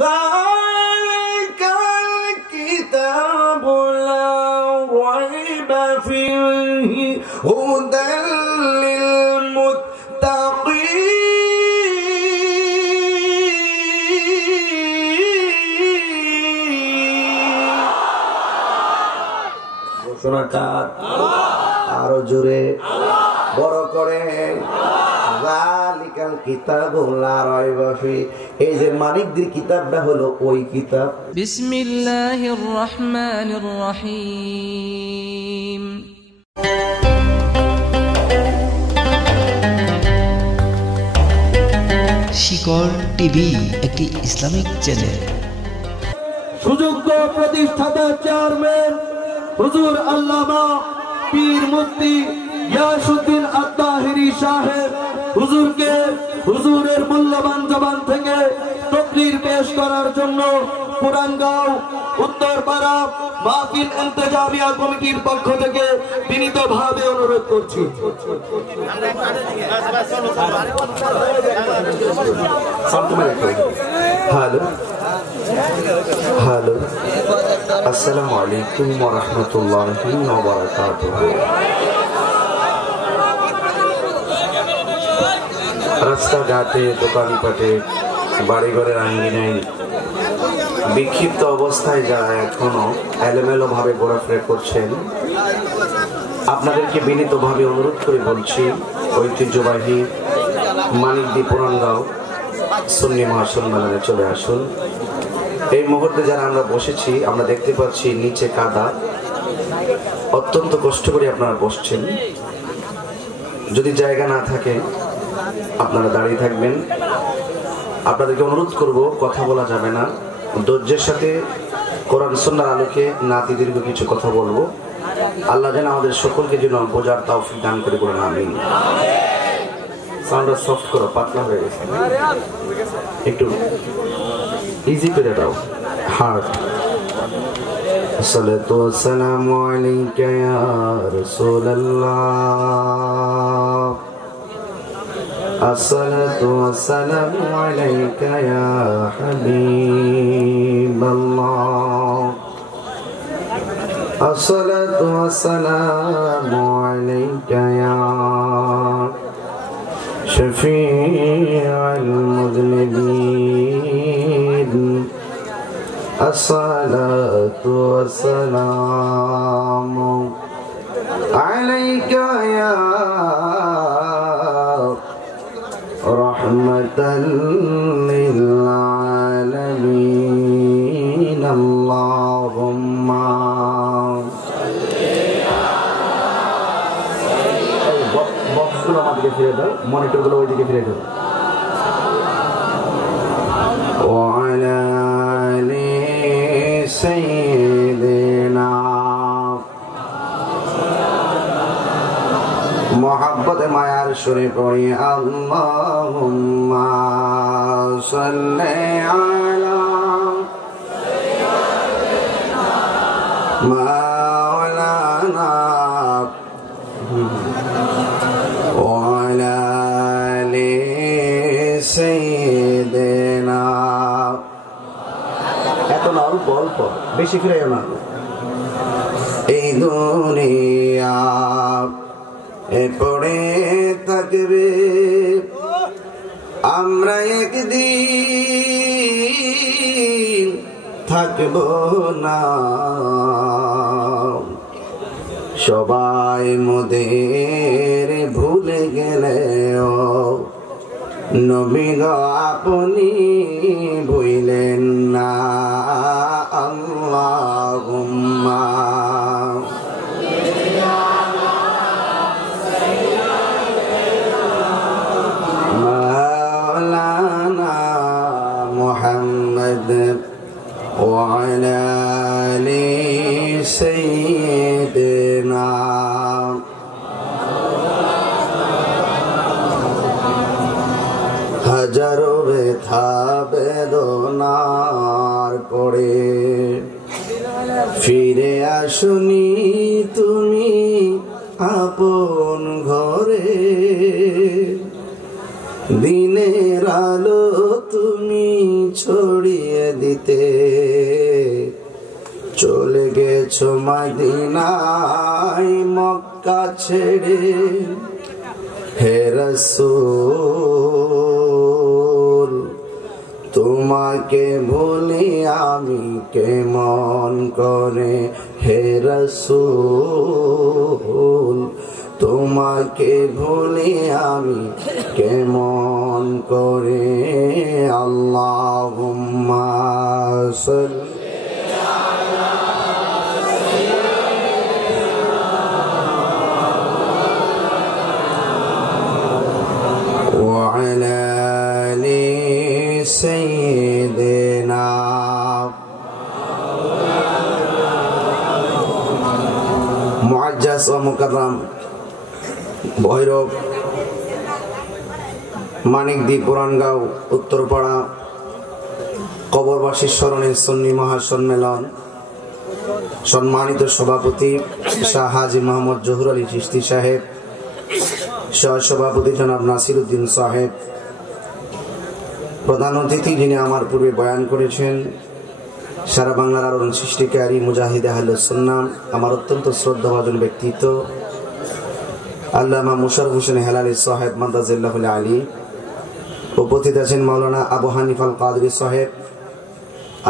যালিকাল কিতাবু লা রাইবা ফীহি হুদাল লিল মুত্তাকিন। ঘোষণাটা আরো জোরে বড় করে, যালিকাল কিতাবু লা রাইবা ফীহি, এই যে মানিকদের কিতাবটা হলো ওই কিতাব। বিসমিল্লাহির রহমানির রহিম। শিকড় টিভি একটি ইসলামিক চ্যানেল। সুযোগ্য প্রতিষ্ঠাতা চেয়ারম্যান হুজুর আল্লামা পীর মুফতি গিয়াসউদ্দিন আত-তাহিরি সাহেব হুজুরকে হুজুরের মূল্যবান জবান থেকে তাকরীর পেশ করার জন্য পুরানগাঁও উত্তরপাড়া মাহফিল ইন্তেজামিয়া কমিটির পক্ষ থেকে বিনীতভাবে অনুরোধ করছি। হ্যালো হ্যালো, আসসালামু আলাইকুম ওয়া রাহমাতুল্লাহি ওয়া বারাকাতুহু। রাস্তাঘাটে, দোকানপাটে, বাড়িঘরের আঙ্গিনায় বিক্ষিপ্ত অবস্থায় যারা এখনো এলোমেলো ভাবে ঘোরাফেরা করছেন, আপনাদেরকে বিনীতভাবে অনুরোধ করে বলছি, ঐতিহ্যবাহী মানিকদি পুরানগাঁও সুন্নি মহাসম্মেলনে চলে আসুন। এই মুহূর্তে যারা আমরা বসেছি, আমরা দেখতে পাচ্ছি নিচে কাদা, অত্যন্ত কষ্ট করে আপনারা বসছেন। যদি জায়গা না থাকে আপনারা দাঁড়িয়ে থাকবেন। আপনাদেরকে অনুরোধ করব, কথা বলা যাবে না, ধৈর্যের সাথে কোরআন সুন্নাহর আলোকে নাতি দীর্ঘ কিছু কথা বলবো। আল্লাহ যেন আমাদের সকলকে যেন বোঝার তৌফিক দান করে বলেন আমিন। সাউন্ডটা সফট করো, পাতলা হয়ে গেছে, একটু ইজি করে দাও। হার্ট আসসালাতু ওয়াসসালামু আলাইকা ইয়া রাসূলুল্লাহ, আসসালাতু ওয়াসসালামু আলাইকা ইয়া হাবিবাল্লাহ, আসসালাতু ওয়াসসালামু আলাইকা ইয়া শফিউল মুযনিবিন, আসসালাতু ওয়াসসালামু আলাইকা ইয়া রাহমাতাল লিল আলামিন, আল্লাহুম্মা বক্সগুলো আমাদেরকে ফিরে দাও, মনিটরগুলো ওইদিকে ফিরে দাও। ওয়ালা আলি সাইয়্যিদিনা, মোহাব্বতে মায়ার সুরে পড়ি আল্লাহুম্মা সাল্লি আলা মাওলানা ওয়ালা আলি সাইয়্যিদিনা। এত না, অল্প অল্প, বেশি ফিরাইও না। এই দুনিয়া এ পড়ে থাকবে, আমরা একদিন থাকব না। সবাই মোদের ভুলে গেলেও নবী গো আপনি ভুলেন না। আল্লাহুম্মা মাওলানা মুহাম্মদ ওয়া আলা আলি সাইয়্যিদিনা। হাজারো ব্যথা বেদনার পরে ফিরে আসুনি তুমি আপন ঘরে, দিনের আলো তুমি ছড়িয়ে দিয়ে দিতে চলে গেছো মদিনায় মক্কা ছেড়ে হে রাসূল তোমাকে ভুলি আমি কেমন করে হে রাসূল তোমাকে ভুলি আমি কেমন করে আল্লাহুম্মা সাল্লি وعلى آل سيدنا মুআজ্জাজ ও মুকাররম ভৈরব মানিকদি পুরানগাঁও উত্তরপাড়া কবরবাসীর স্মরণে সুন্নি মহাসম্মেলন সম্মানিত সভাপতি শাহ হাজী মোহাম্মদ জহুর আলী চিশতি সাহেব, সহ সভাপতি জনাব নাসির উদ্দিন সাহেব, প্রধান অতিথি যিনি আমার পূর্বে বয়ান করেছেন সারা বাংলার আলোড়ন সৃষ্টিকারী মুজাহিদ আহলুস সুন্নাহ, আমার অত্যন্ত শ্রদ্ধাভাজন ব্যক্তিত্ব আল্লামা মুশাররফ হোসেন হেলালী সাহেব মাদাজিল্লাহুল আলী, উপস্থিত আছেন মাওলানা আবু হানিফ আল কাদরি সাহেব,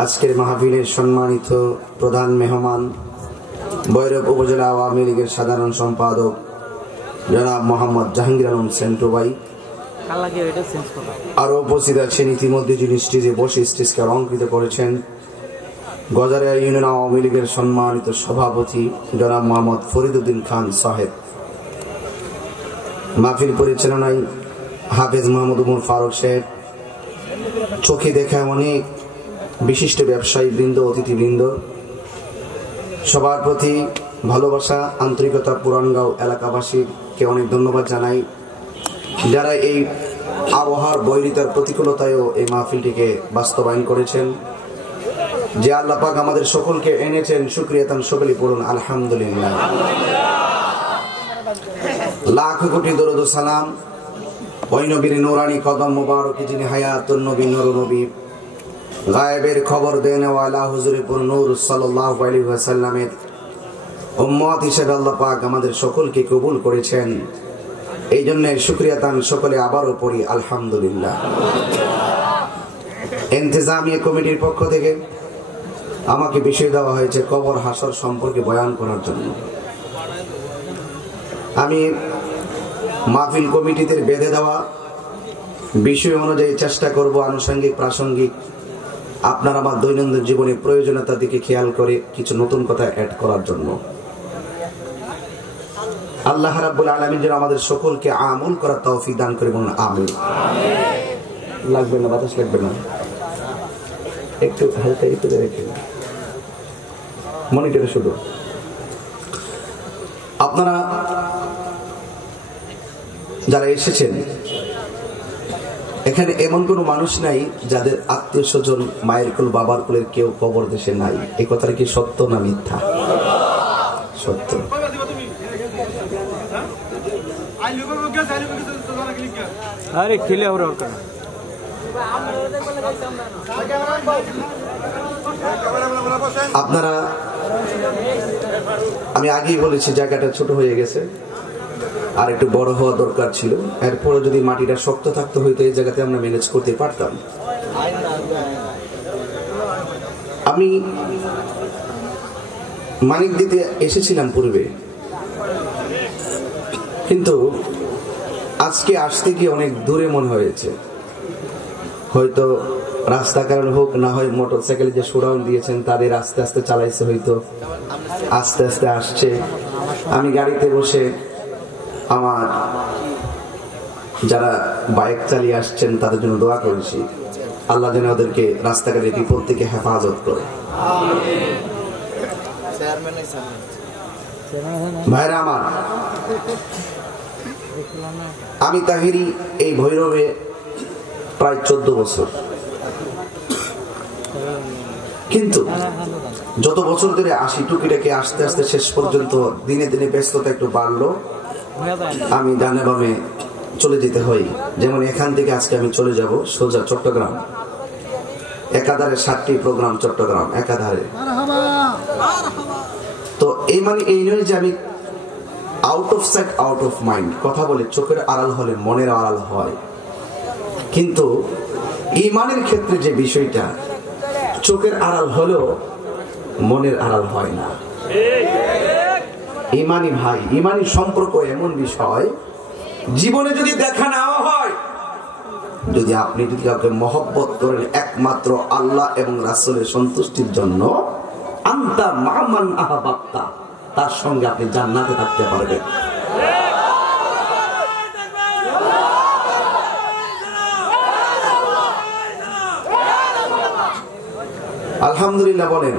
আজকের মাহফিলের সম্মানিত প্রধান মেহমান ভৈরব উপজেলা আওয়ামী লীগের সাধারণ সম্পাদক জনাব মোহাম্মদ জাহাঙ্গীর আলম সেন্টু ভাই, আরো উপস্থিত আছেন ইতিমধ্যে যিনি স্টেজে বসে স্টেজকে অলঙ্কৃত করেছেন গজারিয়া ইউনিয়ন আওয়ামী লীগের সম্মানিত সভাপতি জনাব মোহাম্মদ ফরিদ উদ্দিন খান সাহেব, মাহফিল পরিচালনায় হাফেজ মোহাম্মদ উমর ফারুক সাহেব, চোখে দেখা অনেক বিশিষ্ট ব্যবসায়ী বৃন্দ, অতিথিবৃন্দ, সবার প্রতি ভালোবাসা আন্তরিকতা পুরানগাঁও এলাকাবাসীকে অনেক ধন্যবাদ জানাই, যারা এই আবহাওয়ার বৈরিতার প্রতিকূলতায়ও এই মাহফিলটিকে বাস্তবায়ন করেছেন। যে আল্লাহ পাক আমাদের সকলকে এনেছেন, শুকরিয়া তান সকলেই পড়ুন আলহামদুলিল্লাহ। লাখ কোটি দরুদ ও সালাম ওই নবীর নূরানি কদম মোবারকে যিনি হায়াতুন নবী নূর নবী গায়েবের খবর দেন ওয়ালা হুজুরে পুর নূর সাল্লাল্লাহু আলাইহি ওয়াসাল্লামের উম্মত হিসেবে আল্লাহ পাক আমাদের সকলকে কবুল করেছেন। এই জন্য শুকরিয়া তান সকলে আবারও পড়ি আলহামদুলিল্লাহ। ইন্তেজামিয়া কমিটির পক্ষ থেকে আমাকে বিষয় দেওয়া হয়েছে কবর হাসর সম্পর্কে বয়ান করার জন্য। আমি মাহফিল কমিটিতে বেঁধে দেওয়া বিষয় অনুযায়ী চেষ্টা করব আনুষঙ্গিক প্রাসঙ্গিক আপনার আমার দৈনন্দিন জীবনের প্রয়োজনীয়তার দিকে খেয়াল করে কিছু নতুন কথা অ্যাড করার জন্য। আল্লাহ রাব্বুল আলামিন যেন আমাদের সকলকে আমল করার তৌফিক দান করে বলুন আমিন। লাগবে না, বাতাস লাগবে না, একটু হালকা একটু রেখে মনিটরে শুধু। আপনারা যারা এসেছেন এখানে এমন কোনো মানুষ নাই যাদের আত্মীয় স্বজন মায়ের কোল বাবার কোলের কেউ কবর দেশে নাই। এই কথাটা কি সত্য না মিথ্যা? সত্য। আপনারা, আমি আগেই বলেছি জায়গাটা ছোট হয়ে গেছে, আর একটু বড় হওয়া দরকার ছিল। এরপরে যদি মাটিটা শক্ত থাকতে হইতো এই জায়গাতে আমরা ম্যানেজ করতে পারতাম। আমি মানিকদিতে এসেছিলাম পূর্বে, কিন্তু আজকে আসতে গিয়ে অনেক দূরে মনে হয়েছে। হয়তো রাস্তা কারণ হোক, না হয় মোটরসাইকেলে যে শোডাউন দিয়েছেন তাদের আস্তে আস্তে চালাইছে, হয়তো আস্তে আস্তে আসছে। আমি গাড়িতে বসে আমার যারা বাইক চালিয়ে আসছেন তাদের জন্য দোয়া করেছি, আল্লাহ যেন ওদেরকে রাস্তাঘাটের বিপদ থেকে হেফাজত করে। ভাইরা আমার, আমি তাহিরি এই ভৈরবে প্রায় 14 বছর, কিন্তু যত বছর ধরে আসি টুকিটাকে আস্তে আস্তে শেষ পর্যন্ত দিনে দিনে ব্যস্ততা একটু বাড়লো, আমি ডানে বামে চলে যেতে হয়। যেমন এখান থেকে আজকে আমি চলে যাব সোজা চট্টগ্রাম। একাধারে 7টি প্রোগ্রাম চট্টগ্রাম একাধারে। তো এই মানে এই নয় যে আমি out of sight out of mind কথা বলে, চোখের আড়াল হলে মনের আড়াল হয়, কিন্তু ঈমানের ক্ষেত্রে যে বিষয়টা চোখের আড়াল হলেও মনের আড়াল হয় না। ঈমানি ভাই, ঈমানি সম্পর্ক এমন বিষয়, জীবনে যদি দেখা নেওয়া হয়, যদি আপনি যদি কাউকে মহব্বত করেন একমাত্র আল্লাহ এবং রাসূলের সন্তুষ্টির জন্য, আনতা মামান আহাবাক্তা, তার সঙ্গে আপনি জান্নাতে থাকতে পারবেন। আলহামদুলিল্লাহ বলেন,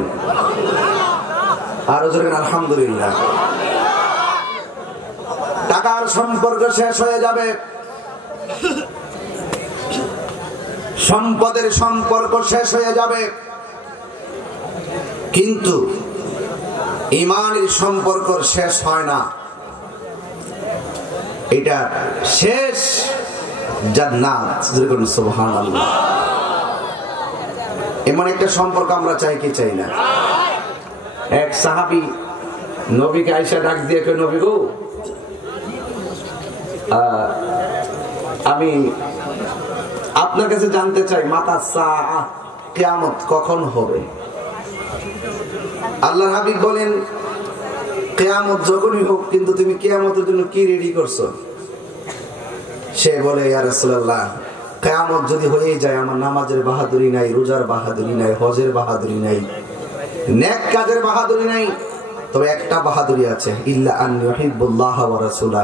আরো জোরে আলহামদুলিল্লাহ। টাকার সম্পর্ক শেষ হয়ে যাবে, সম্পদের সম্পর্ক শেষ হয়ে যাবে, কিন্তু ঈমানের সম্পর্ক শেষ হয় না। এটা শেষ জান্নাত। সুবহানাল্লাহ। এমন একটা সম্পর্ক আমরা চাই কি চাই না? এক সাহাবী নবীকে আয়েশা ডাক দিয়ে কে, নবী গো, আমি আপনার কাছে জানতে চাই মাতা সাআ, কিয়ামত কখন হবে? আল্লাহর হাবিব বলেন, কিয়ামত যখনই হোক, কিন্তু তুমি কিয়ামতের জন্য কি রেডি করছো? সে বলে, ইয়া রাসূলুল্লাহ, কিয়ামত যদি হয়ে যায়, আমার নামাজের বাহাদুরি নাই, রোজার বাহাদুরি নাই, হজের বাহাদুরি নাই, নেক কাজের বাহাদুরি নাই, তবে একটা বাহাদুরি আছে, ইল্লা আন ইউহিব্বুল্লাহ ওয়া রাসূলা,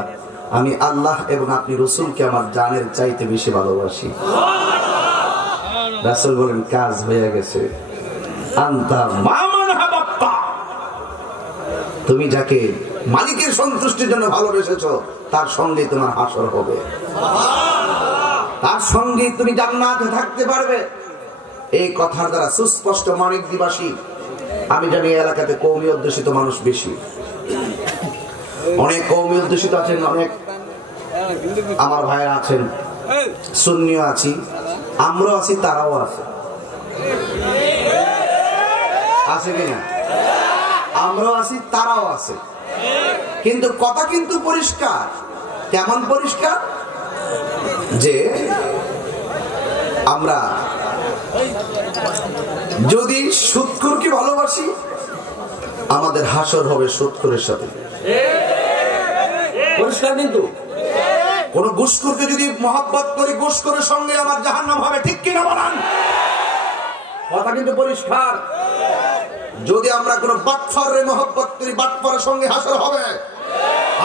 আমি আল্লাহ এবং আপনি রাসূলকে আমার জানের চাইতে বেশি ভালোবাসি। রাসূল বলেন, কাজ হয়ে গেছে। আনতা মামান হাবাক্তা, তুমি যাকে মালিকের সন্তুষ্টির জন্য ভালোবেসেছো, তার সঙ্গে তোমার হাসর হবে, তার সঙ্গে তুমি জান্নাতে থাকতে পারবে। এই কথার দ্বারা সুস্পষ্ট মানিক দিবাসী, আমি জানি এই এলাকাতে কওমি অধ্যুষিত মানুষ বেশি, অনেক কওমি অধ্যুষিত আছেন, অনেক আমার ভাইরা আছেন, সুন্নিও আছি, আমরাও আছি, তারাও আছে, আছে কিনা? আমরাও আছি, তারাও আছে, কিন্তু কথা কিন্তু পরিষ্কার। কেমন পরিষ্কার? যে আমরা যদি সুদখোরকে ভালোবাসি, আমাদের হাসর হবে সুদখোরের সাথে। পরিষ্কার। কিন্তু কোন ঘুষখোরকে যদি মহব্বত করি, ঘুষখোরের সঙ্গে আমার জাহান্নাম হবে, ঠিক কিনা বলেন? কথা কিন্তু পরিষ্কার। যদি আমরা কোন বাটফারের মহব্বত করি, বাটফারের সঙ্গে হাসর হবে।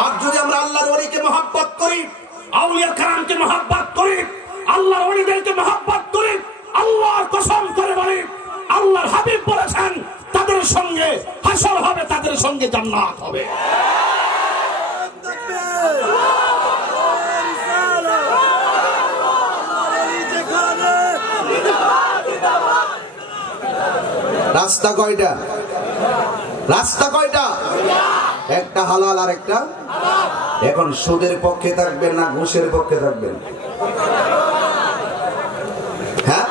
আর যদি আমরা আল্লাহর ওলিকে মহব্বত করি, আউলিয়া কেরামকে মহব্বত করি, আল্লাহর ওলিদেরকে মহব্বত করি, আল্লাহর কসম করে বলি, আল্লাহর হাবিব বলেছেন, তাদের সঙ্গে হাসর হবে, তাদের সঙ্গে জান্নাত হবে। রাস্তা কয়টা? রাস্তা কয়টা? একটা হালাল আর একটা। এখন সুদের পক্ষে থাকবেন না ঘুষের পক্ষে থাকবেন? হ্যাঁ,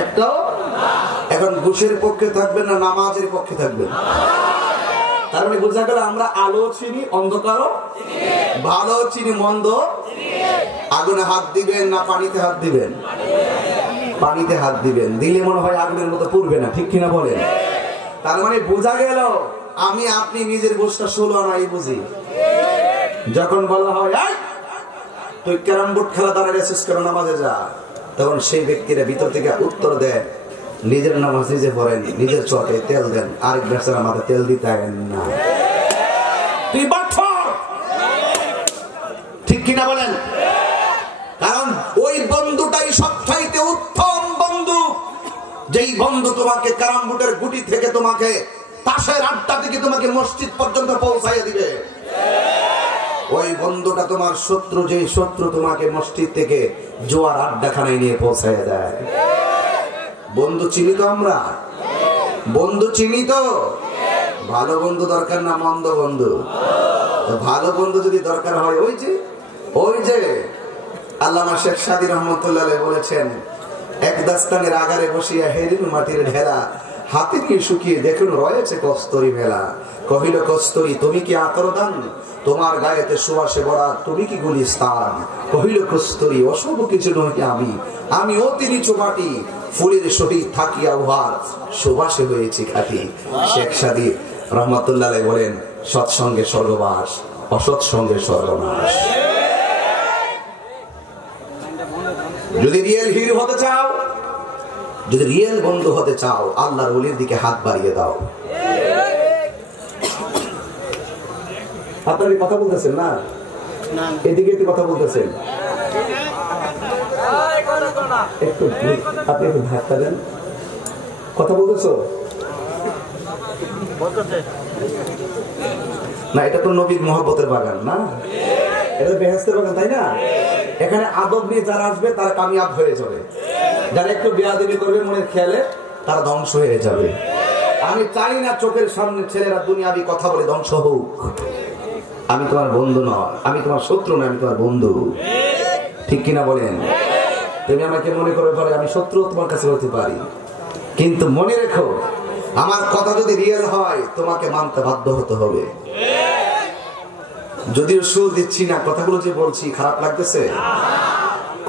একটাও। এখন ঘুষের পক্ষে থাকবেন না নামাজের পক্ষে থাকবেন? তার মানে বোঝা গেল আমরা আলো চিনি, অন্ধকারও, ভালো চিনি, মন্দ। আগুনে হাত দিবেন না পানিতে হাত দিবেন? পানিতে হাত দিবেন, দিলে মনে হয় আগুনের মতো পুড়বে না, ঠিক কিনা বলেন? তার মানে বোঝা গেল আমি আপনি নিজের বোঝটা 16 আনাই বুঝি। যখন বলা হয় তুই ক্যারাম বোর্ড খেলা দাঁড়িয়ে শেষ করে নামাজে যা, তখন সেই ব্যক্তিরা ভিতর থেকে উত্তর দেয়, নিজের নামাজ নিজে পড়েন, নিজের চোখে তেল দেন, আরেক বেচারা মাথা তেল দিতে না। তুই বাটফার, ঠিক কিনা বলেন? কারণ ওই বন্ধুটাই সবচাইতে উত্তম বন্ধু, যেই বন্ধু তোমাকে ক্যারাম বোর্ডের গুটি থেকে তোমাকে তাসের আড্ডা থেকে তোমাকে মসজিদ পর্যন্ত পৌঁছাইয়া দিবে। ওই বন্ধুটা তোমার শত্রু, যে শত্রু তোমাকে মসজিদ থেকে জোয়ার আড্ডাখানায় নিয়ে পৌঁছাইয়া দেয়। বন্ধু চিনি তো আমরা? বন্ধু চিনি তো? ভালো বন্ধু দরকার না মন্দ বন্ধু? ভালো বন্ধু যদি দরকার হয়, ওই যে আল্লামা শেখ সাদী রহমতুল্লাহ বলেছেন, এক এক দাস্তানের আগারে বসিয়া হেরিন মাটির ঢেলা, হাতে কি শুকিয়ে দেখুন রয়েছে কস্তরি মেলা। কহিল কস্তরি তুমি কি আতর দান, তোমার গায়েতে সুবাসে ভরা তুমি কি গুলিস্তান। কহিল কস্তরি অশুভ কিছু নহি আমি, আমি অতি নিচু মাটি, ফুলের সহিত থাকিয়া উহার সুবাসে হয়েছি খাঁটি। শেখ সাদী রহমাতুল্লাহ আলাইহি বলেন, সৎসঙ্গে স্বর্গবাস, অসৎ সঙ্গে সর্বনাশ। যদি রিয়েল হিরো হতে চাও, যদি রিয়েল বন্ধু হতে চাও, আল্লাহর ওলির দিকে হাত বাড়িয়ে দাও। আপনারা কথা বলতেছেন না, এদিকে একটু কথা বলতেছেন, একটু আপনি একটু ধাক্কা দেন। কথা বলতেছো না? এটা তো নবীর মহব্বতের বাগান না, এটা বেহেশতের বাগান, তাই না? এখানে আদব নিয়ে যারা আসবে তারা কামিয়াব হয়ে যাবে, যারা একটু বেয়াদবি করবে মনের খেয়ালে তারা ধ্বংস হয়ে যাবে। আমি চাই না চোখের সামনে ছেলেরা দুনিয়াবি কথা বলে ধ্বংস হোক। আমি তোমার বন্ধু নয়, আমি তোমার শত্রু নয়, আমি তোমার বন্ধু। ঠিক কিনা বলেন? তুমি আমাকে মনে করে পারে আমি শত্রু তোমার কাছে হতে পারি, কিন্তু মনে রেখো আমার কথা যদি রিয়েল হয় তোমাকে মানতে বাধ্য হতে হবে। যদিও সুর দিচ্ছি না, কথাগুলো যে বলছি খারাপ লাগতেছে?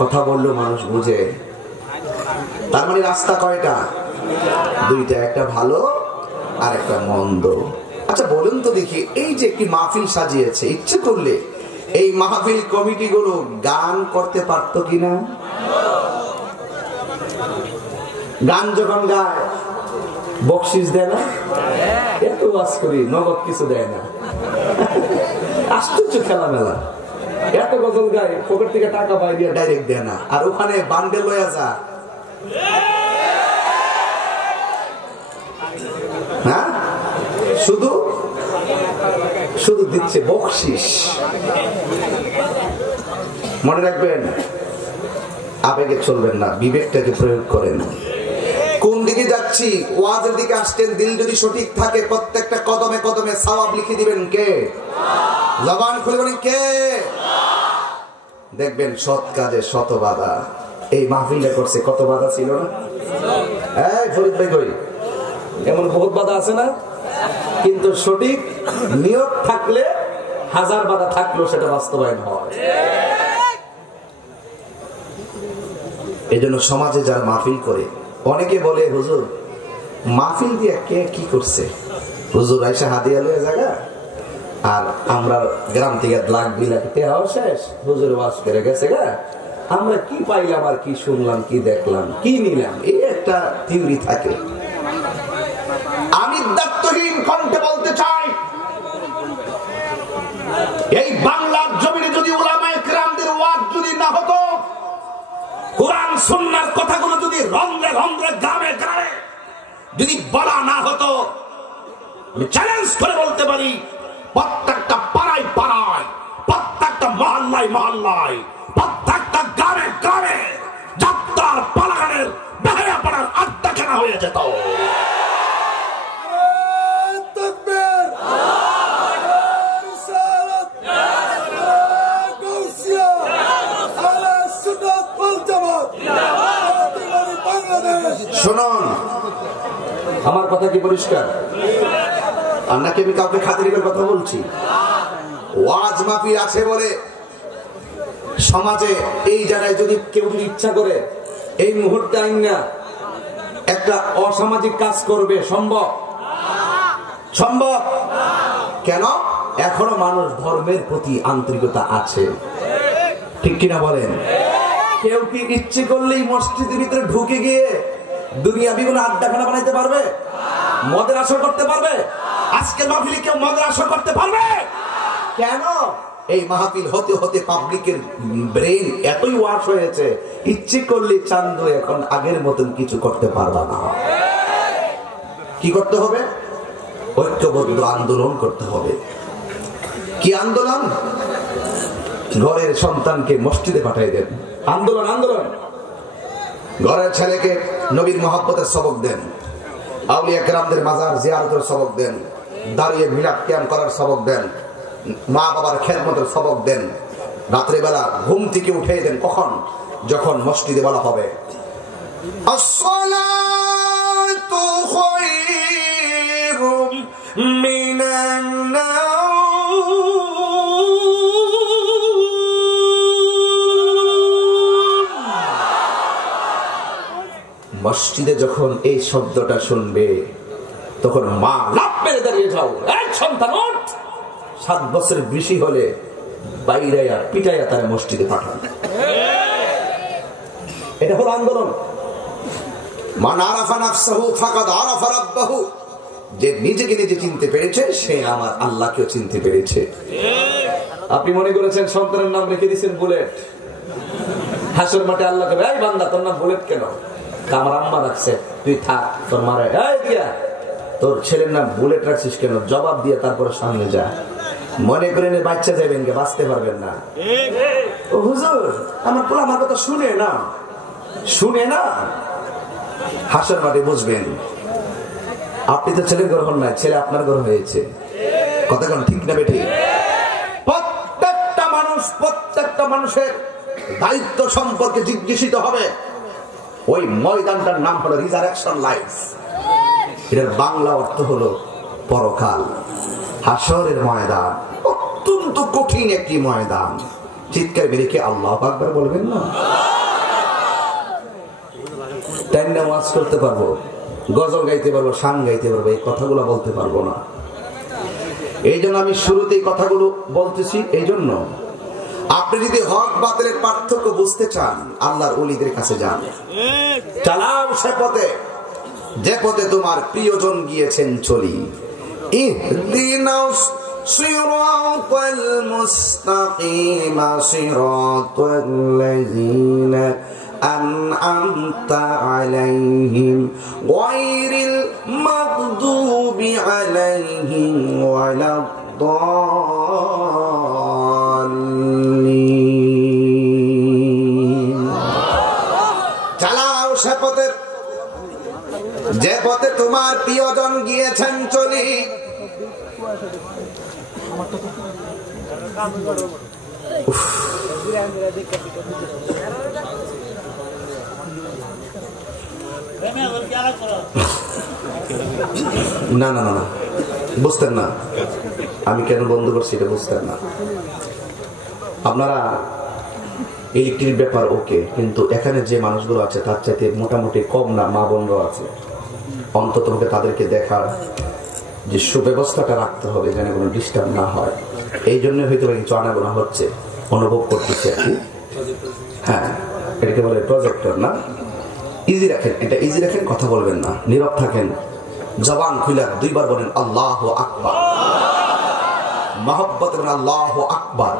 কথা বললেও মানুষ বুঝে। তার মানে রাস্তা কয়টা? দুইটা, একটা ভালো আর একটা মন্দ। আচ্ছা বলুন তো দেখি, এই যে একটি মাহফিল সাজিয়েছে, ইচ্ছে করলে এই মাহফিল কমিটি গুলো গান করতে পারতো কিনা? গান যখন গায় বকশিস দেয় না? এত ওয়াজ করি, নগদ কিছু দেয় না। আশ্চর্য খেলা মেলা, এত গজল গায়, পকেট থেকে টাকা বাইরে ডাইরেক্ট দেয় না, আর ওখানে বান্ডেল লয়া যা। হ্যাঁ, শুধু শুধু দিচ্ছে বকশিস। মনে রাখবেন, আবেগে চলবেন না, বিবেকটাকে প্রয়োগ করেন। কোন দিকে যাচ্ছি? ওয়াজের দিকে আসছেন, দিল যদি সঠিক থাকে প্রত্যেকটা কদমে কদমে সওয়াব লিখে দিবেন কে? জবান খুলে বলেন কে? দেখবেন সৎ কাজে শত বাধা। এই মাহফিলটা করছে, কত বাধা ছিল না? ফরিদ ভাই কই, এমন বহুত বাধা আছে না? কিন্তু সঠিক নিয়ত থাকলে হাজার বাধা থাকলেও সেটা বাস্তবায়ন হয়। এই জন্য সমাজে যারা মাহফিল করে, অনেকে বলে হুজুর মাহফিল দিয়ে কে কি করছে? হুজুর আইসা হাদিয়া লয়ে জায়গা, আর আমরা গ্রাম থেকে লাখ বিলাখ টেহাও শেষ, হুজুর ওয়াজ করে গেছে গা, আমরা কি পাইলাম আর কি শুনলাম, কি দেখলাম, কি নিলাম, এই একটা থিওরি থাকে। আমি দায়িত্বহীন কণ্ঠে বলতে চাই, এই বাংলার জমিনে যদি উলামায়ে কেরামদের ওয়াজ যদি না হতো, কোরআন সুন্নাহর কথাগুলো যদি রন্ধ্রে রন্ধ্রে গ্রামে গ্রামে যদি বলা না হতো, আমি চ্যালেঞ্জ করে বলতে পারি প্রত্যেকটা পাড়ায় পাড়ায়, প্রত্যেকটা মহল্লায় মহল্লায়, প্রত্যেকটা গ্রামে গ্রামে যাত্রার পালাগানের বেহায়া পাড়ার আড্ডাখানা হয়ে যেত। শুনুন, আমার কথা কি পরিষ্কার? আর নাকি আমি কাউকে খাতির করে কথা বলছি? ওয়াজ মাহফিল আছে বলে সমাজে এই জায়গায় যদি কেউ যদি ইচ্ছা করে এই মুহূর্তে আইনা একটা অসামাজিক কাজ করবে, সম্ভব? সম্ভব? কেন? এখনো মানুষ ধর্মের প্রতি আন্তরিকতা আছে, ঠিক কিনা বলেন? কেউ কি ইচ্ছে করলেই মসজিদের ভিতরে ঢুকে গিয়ে দুনিয়া বিভিন্ন আড্ডাখানা বানাইতে পারবে? মদের আসর করতে পারবে? আজকে মাহফিলে কেউ মদের আসর করতে পারবে? কেন? এই মাহফিল হতে হতে পাবলিকের ব্রেন এতই ওয়াশ হয়েছে, ইচ্ছে করলে চান্দ এখন আগের মতন কিছু করতে পারবা না। কি করতে হবে? ঐক্যবদ্ধ আন্দোলন করতে হবে। কি আন্দোলন? ঘরের সন্তানকে মসজিদে পাঠিয়ে দেন, আন্দোলন আন্দোলন। ঘরের ছেলেকে নবীর মহব্বতের সবক দেন, আউলিয়া কেরামদের মাজার জিয়ারতের সবক দেন, দাঁড়িয়ে মিলাদ কিয়াম করার সবক দেন, মা বাবার খেদমতের সবক দেন। রাত্রেবেলা ঘুম থেকে উঠে দেন কখন? যখন মসজিদে বলা হবে আসসালাতু খায়রুম মিনান নাওম। মসজিদে যখন এই শব্দটা শুনবে তখন মা লাফ মেরে দাঁড়িয়ে যাও, এক সন্তান ওঠ। 7 বছরের বেশি হলে বাইরাইয়া পিটাইয়া তার মসজিদে পাঠান। এটা হলো আন্দোলন। মান আরাফা নাফসাহু ফাকাদ আরাফা রাব্বাহু। যে নিজেকে নিজে চিনতে পেরেছে সে আমার আল্লাহকেও চিনতে পেরেছে। আপনি মনে করেছেন সন্তানের নাম রেখে দিয়েছেন বুলেট, হাসর মাঠে আল্লাহকে এই বান্দা তোর নাম বুলেট কেন? আমার আম্মা রাখছে, তুই থাক, তোর মারে এই দিয়া তোর ছেলের নাম বুলেট রাখছিস কেন? জবাব দিয়ে তারপরে সামনে যা। মনে করেন বাচ্চা যাবেন কে, বাঁচতে পারবেন না। ও হুজুর আমার পোলা আমার কথা শুনে না, শুনে না। হাসর মাঠে বুঝবেন আপনি তো ছেলের গ্রহণ নাই, ছেলে আপনার গ্রহণ হয়েছে। কথা কেন ঠিক না বেটি? প্রত্যেকটা মানুষের দায়িত্ব সম্পর্কে জিজ্ঞাসিত হবে। ওই ময়দানটার নাম হলো রিজারেকশন লাইফ। এটার বাংলা অর্থ হলো পরকাল, হাসরের ময়দান। অত্যন্ত কঠিন একটি ময়দান। চিৎকার মেরে কি আল্লাহু আকবার বলবেন না? টাইমটা ওয়াজ করতে পারবো, গজল গাইতে পারবো, শান গাইতে পারবো, এই কথাগুলো বলতে পারবো না। এই জন্য আমি শুরুতেই কথাগুলো বলতেছি। এই জন্য আপনি যদি হক বাতিলের পার্থক্য বুঝতে চান আল্লাহর ওলিদের কাছে যান, চালাও সে পথে যে পথে তোমার প্রিয়জন গিয়েছেন চলি। ইহদিনাস সিরাতাল মুস্তাকিম সিরাতাল্লাযীনা আন'আমতা আলাইহিম গায়রিল মাগদুবি আলাইহিম ওয়ালাদ-দাল্লিন। চালাও সে পথে যে পথে তোমার প্রিয়জন গিয়েছেন চলি। না না না বুঝতেন না আমি কেন বন্ধ করছি, এটা বুঝতেন না আপনারা। ইলেকট্রিক ব্যাপার ওকে, কিন্তু এখানে যে মানুষগুলো আছে তার চাইতে মোটামুটি কম না মা বোনরা আছে। অন্তত তাদেরকে দেখার যে সুব্যবস্থাটা রাখতে হবে যেন কোনো ডিস্টার্ব না হয়। এই জন্য হয়তো কিছু আনাগোনা হচ্ছে, অনুভব করতেছে আর কি। হ্যাঁ, এটাকে বলে প্রজেক্টর না। ইজি রাখেন, এটা ইজি রাখেন, কথা বলবেন না, নীরব থাকেন, জবান খুলে 2 বার বলেন আল্লাহু আকবার। মহব্বতে বলেন আল্লাহু আকবার।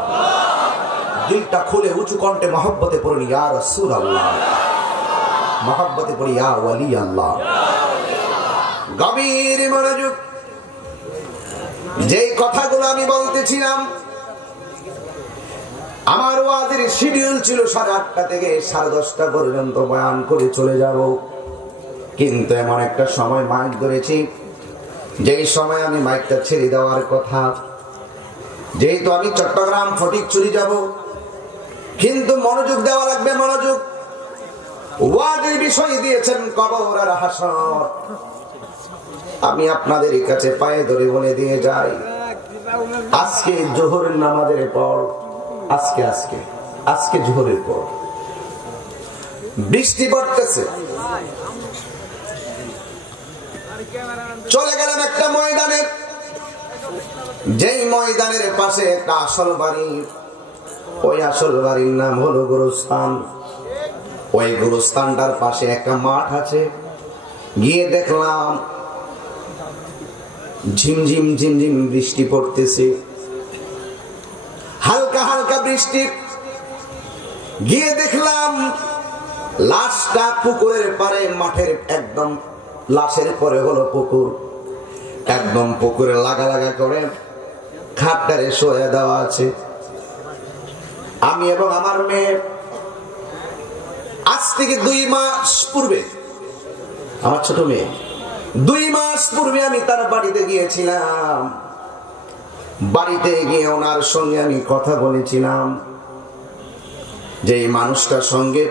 দিলটা খুলে উঁচু কণ্ঠে মহব্বতে পড়েন ইয়া রাসূলুল্লাহ, মহব্বতে পড়ি ইয়া ওয়ালি আল্লাহ। গভীর মনোযোগ। যে কথাগুলো আমি বলতেছিলাম, আমার ওয়াজের শিডিউল ছিল 8:30 থেকে 10:30 পর্যন্ত বয়ান করে চলে যাব, কিন্তু এমন একটা সময় মাইক ধরেছি যেই সময় আমি মাইকটা ছেড়ে দেওয়ার কথা। যেহেতু আমি চট্টগ্রাম ফটিকছড়ি যাব, কিন্তু মনোযোগ দেওয়া লাগবে, মনোযোগ। ওয়াজের বিষয় দিয়েছেন কবর আর হাসর। আমি আপনাদের কাছে পায়ে ধরে বলে দিয়ে যাই, আজকে জোহরের নামাজের পর, আজকে জোহরের পর বৃষ্টি পড়তেছে। চলে গেলাম একটা ময়দানে, যেই ময়দানের পাশে একটা আসল বাড়ি। ওই আসল বাড়ির নাম হলো গুরুস্থান। ওই গুরুস্থানটার পাশে একটা মাঠ আছে। গিয়ে দেখলাম ঝিমঝিম ঝিমঝিম বৃষ্টি পড়তেছে, হালকা হালকা বৃষ্টি। গিয়ে দেখলাম লাশটা পুকুরের পারে, মাঠের একদম লাশের পরে হলো পুকুর। একদম পুকুরে লাগা লাগা করে খাটটারে শোয়া দেওয়া আছে। আমি এবং আমার মেয়ে আজ থেকে 2 মাস পূর্বে, আমার ছোট মেয়ে 2 মাস পূর্বে আমি তার বাড়িতে গিয়েছিলাম। বাড়িতে গিয়ে ওনার সঙ্গে আমি কথা বলেছিলাম যে এই মানুষটার সঙ্গে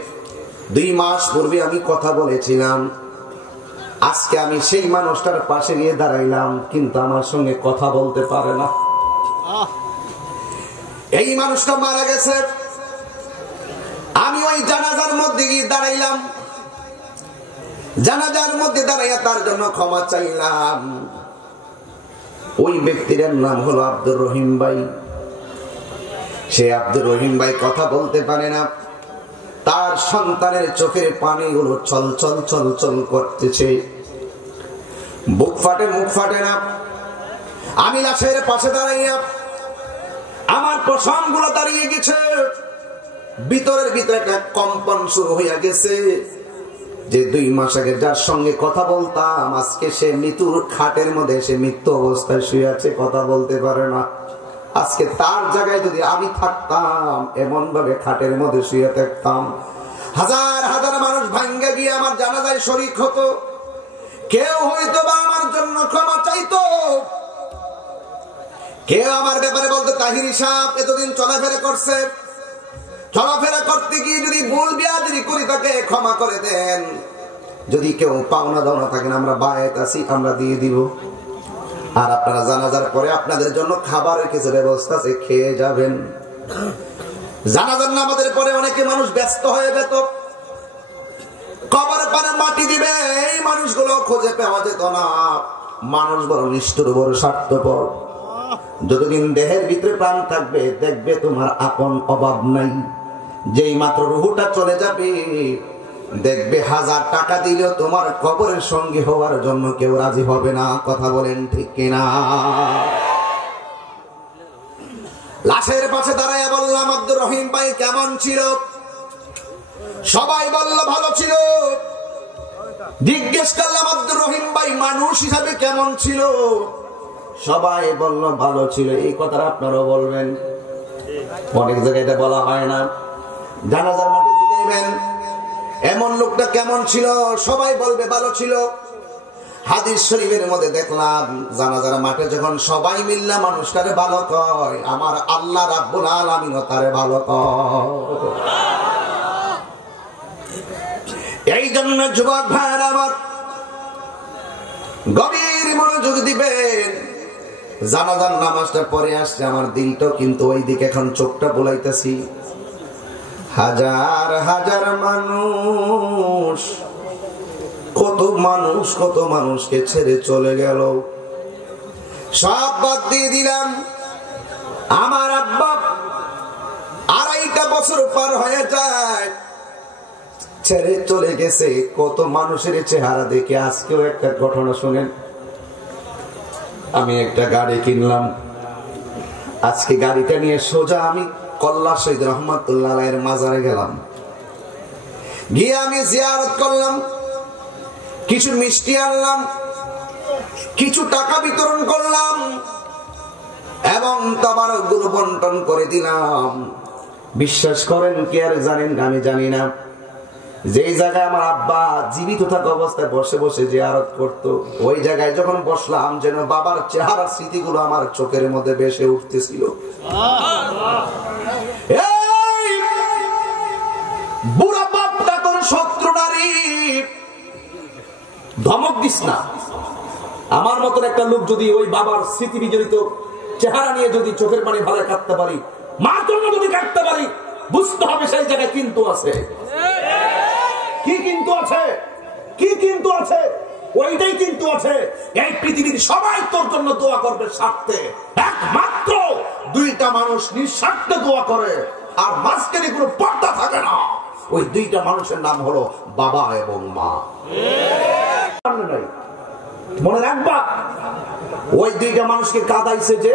2 মাস পূর্বে আমি কথা বলেছিলাম, আজকে আমি সেই মানুষটার পাশে গিয়ে দাঁড়াইলাম, কিন্তু আমার সঙ্গে কথা বলতে পারে না। এই মানুষটা মারা গেছে। আমি ওই জানাজার মধ্যে গিয়ে দাঁড়াইলাম, জানাজার মধ্যে দাঁড়াইয়া তার জন্য ক্ষমা চাইলাম। ওই ব্যক্তির নাম হলো আব্দুর রহিম ভাই। সে আব্দুর রহিম ভাই কথা বলতে পারে না, তার সন্তানের চোখের পানিগুলো চল চল চল চল করতেছে, বুক ফাটে মুখ ফাটে না। আমি লাশের পাশে দাঁড়াইয়া আমার পশমগুলো দাঁড়িয়ে গেছে, ভিতরের ভিতরে একটা কম্পন শুরু হয়ে গেছে। যে 2 মাস আগে যার সঙ্গে কথা বলতাম, আজকে সে মৃত্যুর খাটের মধ্যে, সে মৃত্যু অবস্থায় শুয়ে আছে, কথা বলতে পারে না। আজকে তার জায়গায় যদি আমি থাকতাম, এমন ভাবে খাটের মধ্যে শুয়ে থাকতাম, হাজার হাজার মানুষ ভাঙ্গা গিয়ে আমার জানাজায় শরীক হতো। কেউ হয়তো বা আমার জন্য ক্ষমা চাইতো, কেউ আমার ব্যাপারে বলতো তাহিরি সাহেব এতদিন চলাফেরা করছে, চলাফেরা করতে গিয়ে যদি ভুল বিয়াদবি করি তাকে ক্ষমা করে দেন। যদি কেউ পাওনা দাওনা থাকেন, আমরা বায়াত আছি, আমরা দিয়ে দিব। আর আপনারা জানাজার পরে আপনাদের জন্য খাবারের কিছু ব্যবস্থা আছে, খেয়ে যাবেন। জানাজার নামাজের পরে অনেকে মানুষ ব্যস্ত হয়ে যেত, কবর পারে মাটি দিবে, এই মানুষগুলো খুঁজে পাওয়া যেত না। মানুষ বড় নিষ্ঠুর, বড় স্বার্থপর। যতদিন দেহের ভিতরে প্রাণ থাকবে, দেখবে তোমার আপন অভাব নাই। যেই মাত্র রুহুটা চলে যাবে, দেখবে 1000 টাকা দিলেও তোমার কবরের সঙ্গী হওয়ার জন্য কেউ রাজি হবে না। কথা বলেন ঠিক কিনা? লাশের পাশে দাঁড়াইয়া বললাম, আব্দুর রহিম ভাই কেমন ছিল? সবাই বলল ভালো ছিল। জিজ্ঞেস করলাম, আব্দুর রহিম ভাই মানুষ হিসাবে কেমন ছিল? সবাই বলল ভালো ছিল। এই কথাটা আপনারাও বলবেন, অনেক জায়গায় এটা বলা হয় না। জানাজার মাঠে জিগাইবেন এমন লোকটা কেমন ছিল, সবাই বলবে ভালো ছিল। হাদিস শরীফের মধ্যে দেখলাম, জানাজার মাঠে যখন সবাই মিল্লা মানুষটারে ভালো কয়, আমার আল্লাহ রাব্বুল আলামিনও তারে ভালো কয়। এই জন্য যুবক ভাইরা আমার গভীর মনোযোগ দিবেন। জানাজার নামাজটা পরে আসছে, আমার দিলটাও কিন্তু ওই দিকে এখন চোখটা বোলাইতেছি। হাজার হাজার মানুষ, কত মানুষকে ছেড়ে চলে গেল। সব বাদ দিয়ে দিলাম। আমার আব্বা 2.5 বছর পার হয়ে যায়, ছেড়ে চলে গেছে। কত মানুষের চেহারা দেখে আজকেও একটা ঘটনা শুনেন। আমি একটা গাড়ি কিনলাম, আজকে গাড়িটা নিয়ে সোজা আমি কল্লা শহীদ রহমাতুল্লাহ আলাইহির মাজারে গেলাম। গিয়ে আমি জিয়ারত করলাম, কিছু মিষ্টি আনলাম, কিছু টাকা বিতরণ করলাম এবং তাবারকগুলো বন্টন করে দিলাম। বিশ্বাস করেন কি আর জানেন আমি জানি না, যেই জায়গায় আমার আব্বা জীবিত থাকা অবস্থায় বসে বসে জিয়ারত করতো, ওই জায়গায় যখন বসলাম যেন বাবার চেহারার স্মৃতিগুলো আমার চোখের মধ্যে ভেসে উঠতেছিল। বুড়া বাপটা তোর শত্রু নারী, ধমক দিস না। আমার মতন একটা লোক যদি ওই বাবার স্মৃতি বিজড়িত চেহারা নিয়ে যদি চোখের পানি ভালো কাটতে পারি, মার জন্য যদি কাটতে পারি, বুঝতে হবে সেই জায়গায় কিন্তু আছে। কি কিন্তু আছে? কি কিন্তু আছে? ওইটাই কিন্তু আছে। এই পৃথিবীর সবাই তোর জন্য দোয়া করবে স্বার্থে, একমাত্র 2টা মানুষ নিঃস্বার্থে দোয়া করে, আর মাঝখানে কোনো পর্দা থাকে না। ওই 2টা মানুষের নাম হলো বাবা এবং মা। মনে রাখবা, ওই 2টা মানুষকে কাঁদাইছে যে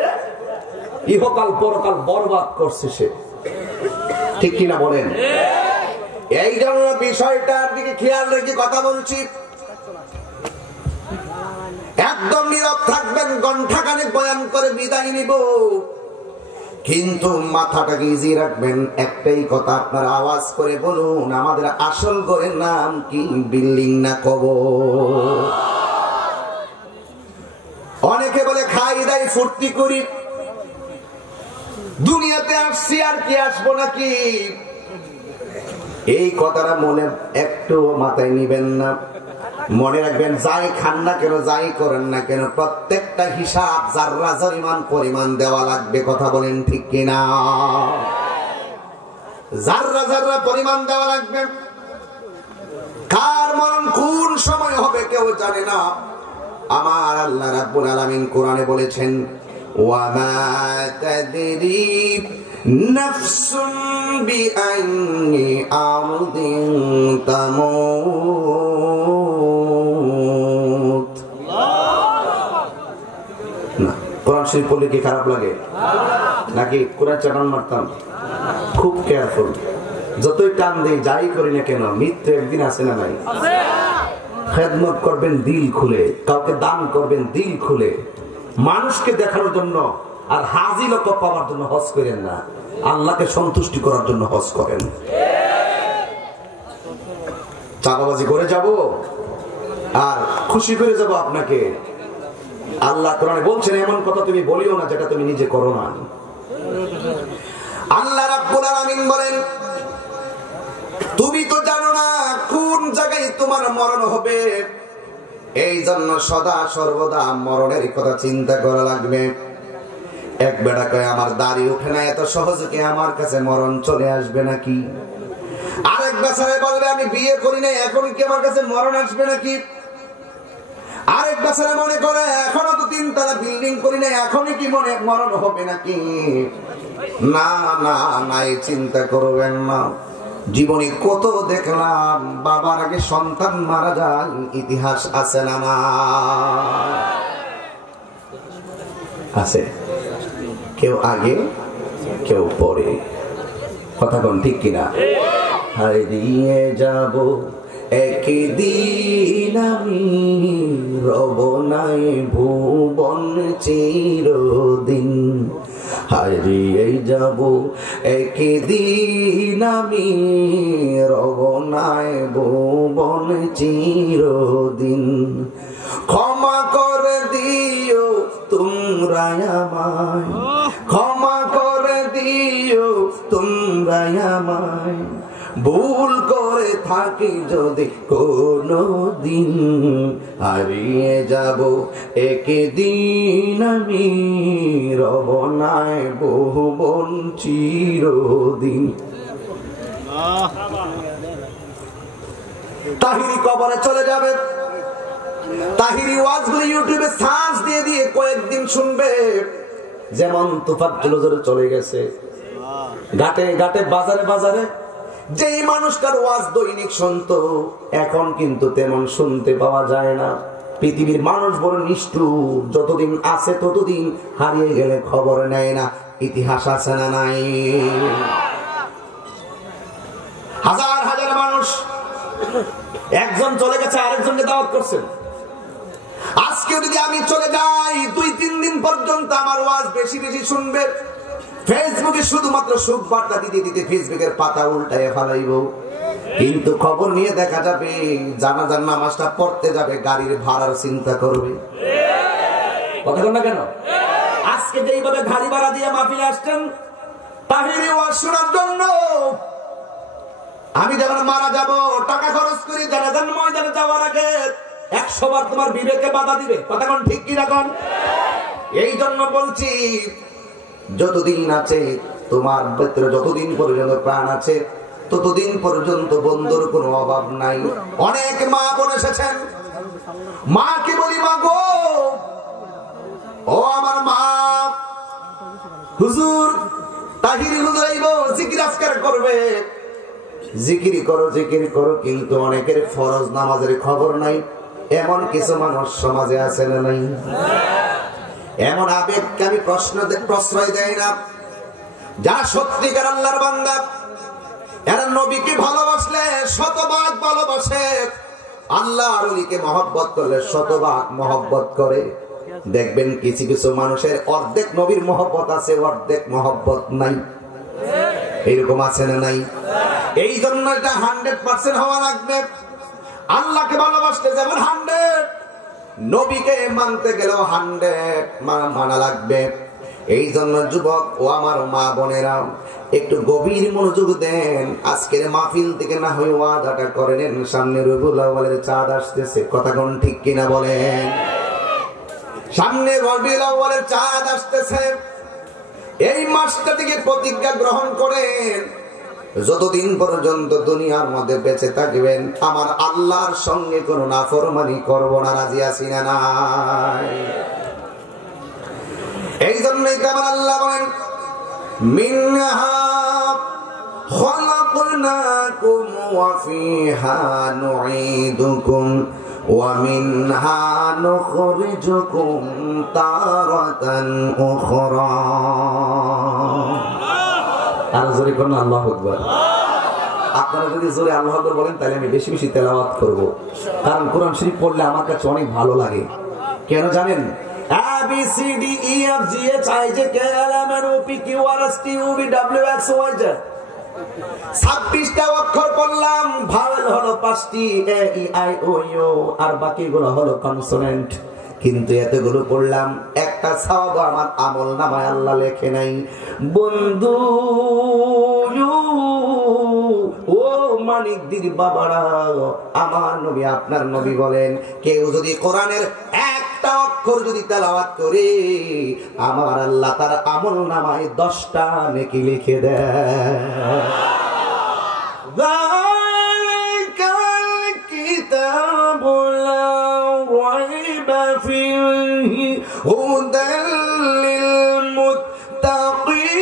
ইহকাল পরকাল বরবাদ করছে সে। ঠিক কিনা বলেন? এই জন্য বিষয়টার দিকে খেয়াল রেখে কথা বলছি। একদম নীরব থাকবেন, ঘণ্টাখানেক বয়ান করে বিদায় নিব, কিন্তু মাথাটাকে ইজি রাখবেন। একটাই কথা আপনারা আওয়াজ করে বলুন, আমাদের আসল ঘরের নাম কি? বিল্ডিং না কবর? অনেকে বলে খাই দাই ফুর্তি করি, দুনিয়াতে আসছি আর কি আসবো নাকি। এই কথাটা মনে একটু মাথায় নিবেন না। মনে রাখবেন, যাই খান না কেন, যাই করেন না কেন, প্রত্যেকটা হিসাব যাররা জরিমান পরিমাণ দেওয়া লাগবে। কথা বলেন ঠিক কিনা? যাররা যাররা পরিমাণ দেওয়া লাগবে। কার মরণ কোন সময় হবে কেউ জানে না। আমার আল্লাহ রাব্বুল আলামিন কোরআনে বলেছেন, ওয়া মা তাদরি নাফসুন বিআইয়ি আরদিন তামুত। না, কোরআন শরীফ পড়লে কি খারাপ লাগে নাকি কোরআন চাটান মারতাম? খুব কেয়ারফুল। যতই টান দেই, যাই করি না কেন, মৃত্যু একদিন আসে না নাই? খেদমত করবেন দিল খুলে, কাউকে দান করবেন দিল খুলে, মানুষকে দেখানোর জন্য আর হাজি লোক পাওয়ার জন্য হজ করেন না, আল্লাহকে সন্তুষ্টি করার জন্য হজ করেন। চাপাবাজি করে যাব আর খুশি করে যাব আপনাকে? আল্লাহ কোরআনে বলছেন, এমন কথা তুমি বলিও না যেটা তুমি নিজে করো না। আল্লাহ রাব্বুল আলামিন বলেন, তুমি তো জানো না কোন জায়গায় তোমার মরণ হবে, এই জন্য সদা সর্বদা মরণের কথা চিন্তা করা লাগবে। এক বেটা কয়, আমার দাড়ি ওঠে না, এত সহজে কি আমার কাছে মরণ চলে আসবে নাকি? আরেক বেচারা বলবে, আমি বিয়ে করি না, এখন কি আমার কাছে মরণ আসবে নাকি? আরেক বেচারা মনে করে, এখনো তো 3 তলা বিল্ডিং করি না, এখনই কি মরণ হবে নাকি? না না না, এই চিন্তা করবেন না। জীবনে কত দেখলাম, বাবার আগে সন্তান মারা যায়, ইতিহাস আছে না? না আছে, কেউ আগে কেউ পরে। কথা কোন ঠিক কিনা? হারিয়ে যাব একদিন আমি, রব নাই ভুবন চিরদিন। হারিয়ে যাব একদিন আমি, রব নাই ভুবন চিরদিন। ক্ষমা করে দিও তোমরা আমায়, ক্ষমা করে দিও তোমরা আমায়, ভুল করে থাকি যদি কোনো দিন। হারিয়ে যাব একদিন আমি, রব নাই ভুবন চিরদিন। তাহিরি কবরে চলে যাবে। তাহিরি ওয়াজগুলো ইউটিউবে সার্চ দিয়ে দিয়ে কয়েকদিন শুনবে। যেমন তুফাজ্জল হুজুর চলে গেছে, ঘাটে ঘাটে বাজারে বাজারে যেই মানুষটার ওয়াজ দৈনিক শুনতো, এখন কিন্তু তেমন শুনতে পাওয়া যায় না। পৃথিবীর মানুষ বড় নিষ্ঠুর, যতদিন আছে ততদিন, হারিয়ে গেলে খবর নেয় না। ইতিহাস আছে না নাই? হাজার হাজার মানুষ, একজন চলে গেছে আরেকজনকে দাওয়াত করছেন। আজকে যদি আমি চলে যাই, 2-3 দিন পর্যন্ত আমার ওয়াজ বেশি বেশি শুনবে। ফেসবুকে শুধুমাত্র সুখ বার্তা দিতে দিতে ফেসবুকের পাতা উল্টায় ফেলাইব, কিন্তু খবর নিয়ে দেখা যাবে জানাজার নামাজটা পড়তে যাবে, গাড়ির ভাড়ার চিন্তা করবে। কথা বল না কেন? আজকে যেইভাবে গাড়ি ভাড়া দিয়ে মাহফিলে আসছেন তাহিরি ওয়াজ শোনার জন্য, আমি যখন মারা যাব টাকা খরচ করি জানাজার ময়দানে যাওয়ার আগে 100 বার তোমার বিবেকে বাধা দিবে। কথা কোন ঠিক কি না কোন? এই জন্য বলছি, যতদিন আছে তোমার ভিতরে, যতদিন পর্যন্ত প্রাণ আছে ততদিন পর্যন্ত বন্ধুর কোনো অভাব নাই। অনেক মা বোন এসেছেন, মা কি বলি, মা গো, ও আমার মা, হুজুর তাহিরি হুজুর আইব, জিকির আজকার করবে। জিকির করো জিকির করো, কিন্তু অনেকের ফরজ নামাজের খবর নাই। এমন কিছু মানুষ সমাজে আছে না নাই? এমন আবেগকে আমি প্রশ্রয় দেয় না। যারা সত্যিকার আল্লাহর বান্দা, এরা নবীকে ভালোবাসলে শতভাগ ভালোবাসে, আল্লাহর ওলিকে মহব্বত করলে শতভাগ মহব্বত করে। দেখবেন কিছু কিছু মানুষের অর্ধেক নবীর মহব্বত আছে, অর্ধেক মহব্বত নাই। এরকম আছে না নাই? এই জন্য এটা 100% হওয়া লাগবে। আল্লাহকে ভালোবাসতে যেমন 100, নবীকে মানতে গেলেও 100 মানা লাগবে। এই জন্য যুবক ও আমার মা বোনেরা একটু গভীর মনোযোগ দেন। আজকের মাহফিল থেকে না হয় ওয়াদাটা করে নেন, সামনে রবিউল আউয়ালের চাঁদ আসতেছে, কথা কোন ঠিক কিনা বলেন? সামনে রবিউল আউয়ালের চাঁদ আসতেছে, এই মাসটা থেকে প্রতিজ্ঞা গ্রহণ করেন, যতদিন পর্যন্ত দুনিয়ার মধ্যে বেঁচে থাকবেন আমার আল্লাহর সঙ্গে কোনো নাফরমানি করব না। রাজি আছি না নাই? এই জন্যই তো আমার আল্লাহ বলেন মিনহা খলাকনাকুম ওয়া ফিহা নুঈদুকুম ওয়া মিনহা নুখরিজুকুম তারাতান উখরা। আর জোরে করুন আল্লাহু আকবার। আপনারা যদি জোরে আল্লাহু আকবার বলেন তাহলে আমি বেশি বেশি তেলাওয়াত করব, কারণ কোরআন শরীফ পড়লে আমার কাছে অনেক ভালো লাগে। কেন জানেন? A B C D E F G H I J K L M N O P Q R S T U V W X Y Z 26টা অক্ষর পড়লাম, ভাওয়েল হলো 5টি, A E I O U, আর বাকিগুলো হলো consonant. কিন্তু এতগুলো পড়লাম, একটা সওয়াব আমার আমলনামায় আল্লাহ লেখে নাই। বন্ধু ও মানিকদির বাবারা, আমার নবী আপনার নবী বলেন কেউ যদি কোরআনের একটা অক্ষর যদি তেলাওয়াত করে আমার আল্লাহ তার আমলনামায় 10টা নেকি লিখে দেয়। যালিকাল কিতাবু লা রাইবা ফীহি হুদাল লিল মুত্তাকিন।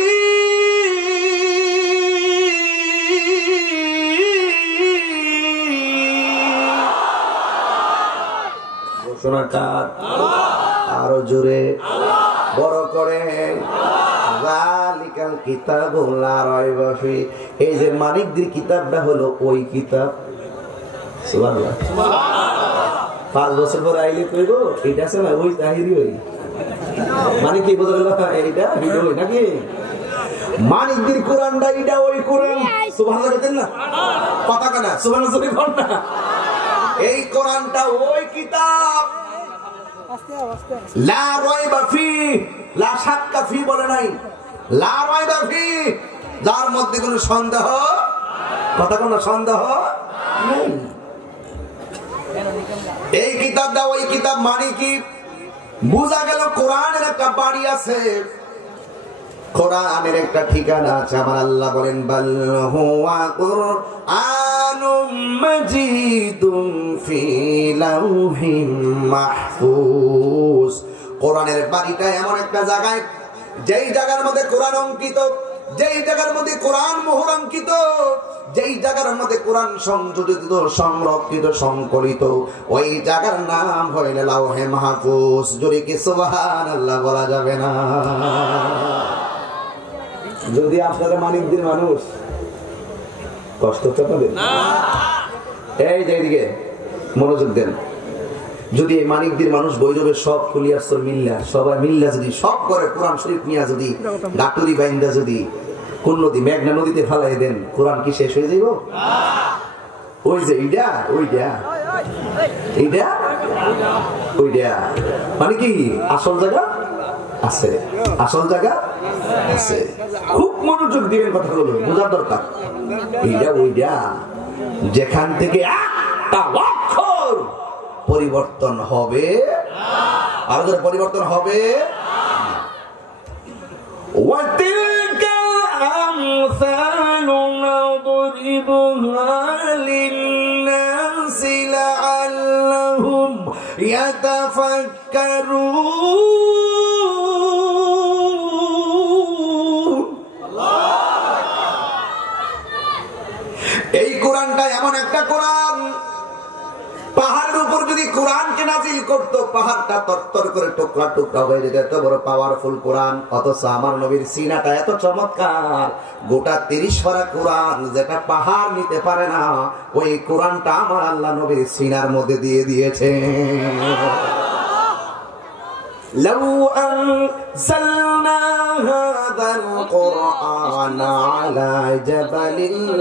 ঘোষণাটা আরো জোরে বড় করে, যালিকাল কিতাবু লা রাইবা ফীহি। এই যে মানিকদের কিতাবটা হলো ওই কিতাব। সুবহানাল্লাহ। 5 বছর পর আইলে কইবো এটা আছে না ওই তাহিরি ওই মানে কি বলতে গেল এইটা ভিডিও নাকি মানিকদের কোরআনটা এটা ওই কোরআন। সুবহানাল্লাহ বলেন না, কথা কানা সুবহানাল্লাহ বলেন না। এই কোরআনটা ওই কিতাব, লা রাইবা ফি, লা শাক্কা ফি বলে নাই, লা রাইবা ফি, যার মধ্যে কোনো সন্দেহ, কথা কোনো সন্দেহ নেই। এই কিতাবটা ওই কিতাব মানে কি? বুঝা গেল কোরআনের একটা বাড়ি আছে, কোরআনের একটা ঠিকানা আছে। আমার আল্লাহ বলেন বাল হুয়া কুরআনুম মাজিদুম ফি লাউহিম মাহফুজ। কোরআনের বাড়িটা এমন একটা জায়গায়, যেই জায়গার মধ্যে কোরআন অঙ্কিত, যেই জায়গার মধ্যে কোরআন মোহর অঙ্কিত, যেই জায়গার মধ্যে কোরআন সংযোজিত, সংরক্ষিত, সংকলিত, ওই জায়গার নাম হইল লাউহে মাহফুজ। জোরে কি সুবহানাল্লাহ বলা যাবে না? যদি আপনারা মানিকদের মানুষ কষ্ট তো পাবেন না। এই যে এইদিকে মনোযোগ দেন, যদি এই মানিকদের মানুষ বৈরবের সব খুলিয়াস্তর মিল্লা সবাই মিল্লা যদি সব করে কোরআন শরীফ নিয়ে যদি গাটুরি বাইন্দা যদি কোন নদী মেঘনা নদীতে ফেলাই দেন, কোরআন কি শেষ হয়ে যাইব? ওই যে এইটা ওইটা এইটা ওইটা মানে কি আসল জায়গা আছে, আসল জায়গা আছে। খুব মনোযোগ দিবেন, কথাগুলো বোঝার দরকার। এইটা ওইটা যেখান থেকে একটা অক্ষর পরিবর্তন হবে, আরো যারা পরিবর্তন হবে। এই কোরআনটা এমন একটা কোরআন, পাহাড়ের উপর যদি কোরআনকে নাজিল করতো পাহাড়টা তরতর করে টুকরা টুকরা হয়ে যেত, এত বড় পাওয়ারফুল কোরআন। অথচ আমার নবীর সিনাটা এত চমৎকার, গোটা 30 পারা কোরআন যেটা পাহাড় নিতে পারে না, ওই কোরআনটা আমার আল্লাহ নবীর সিনার মধ্যে দিয়ে দিয়েছে। لو أنزلنا هذا القرآن على جبل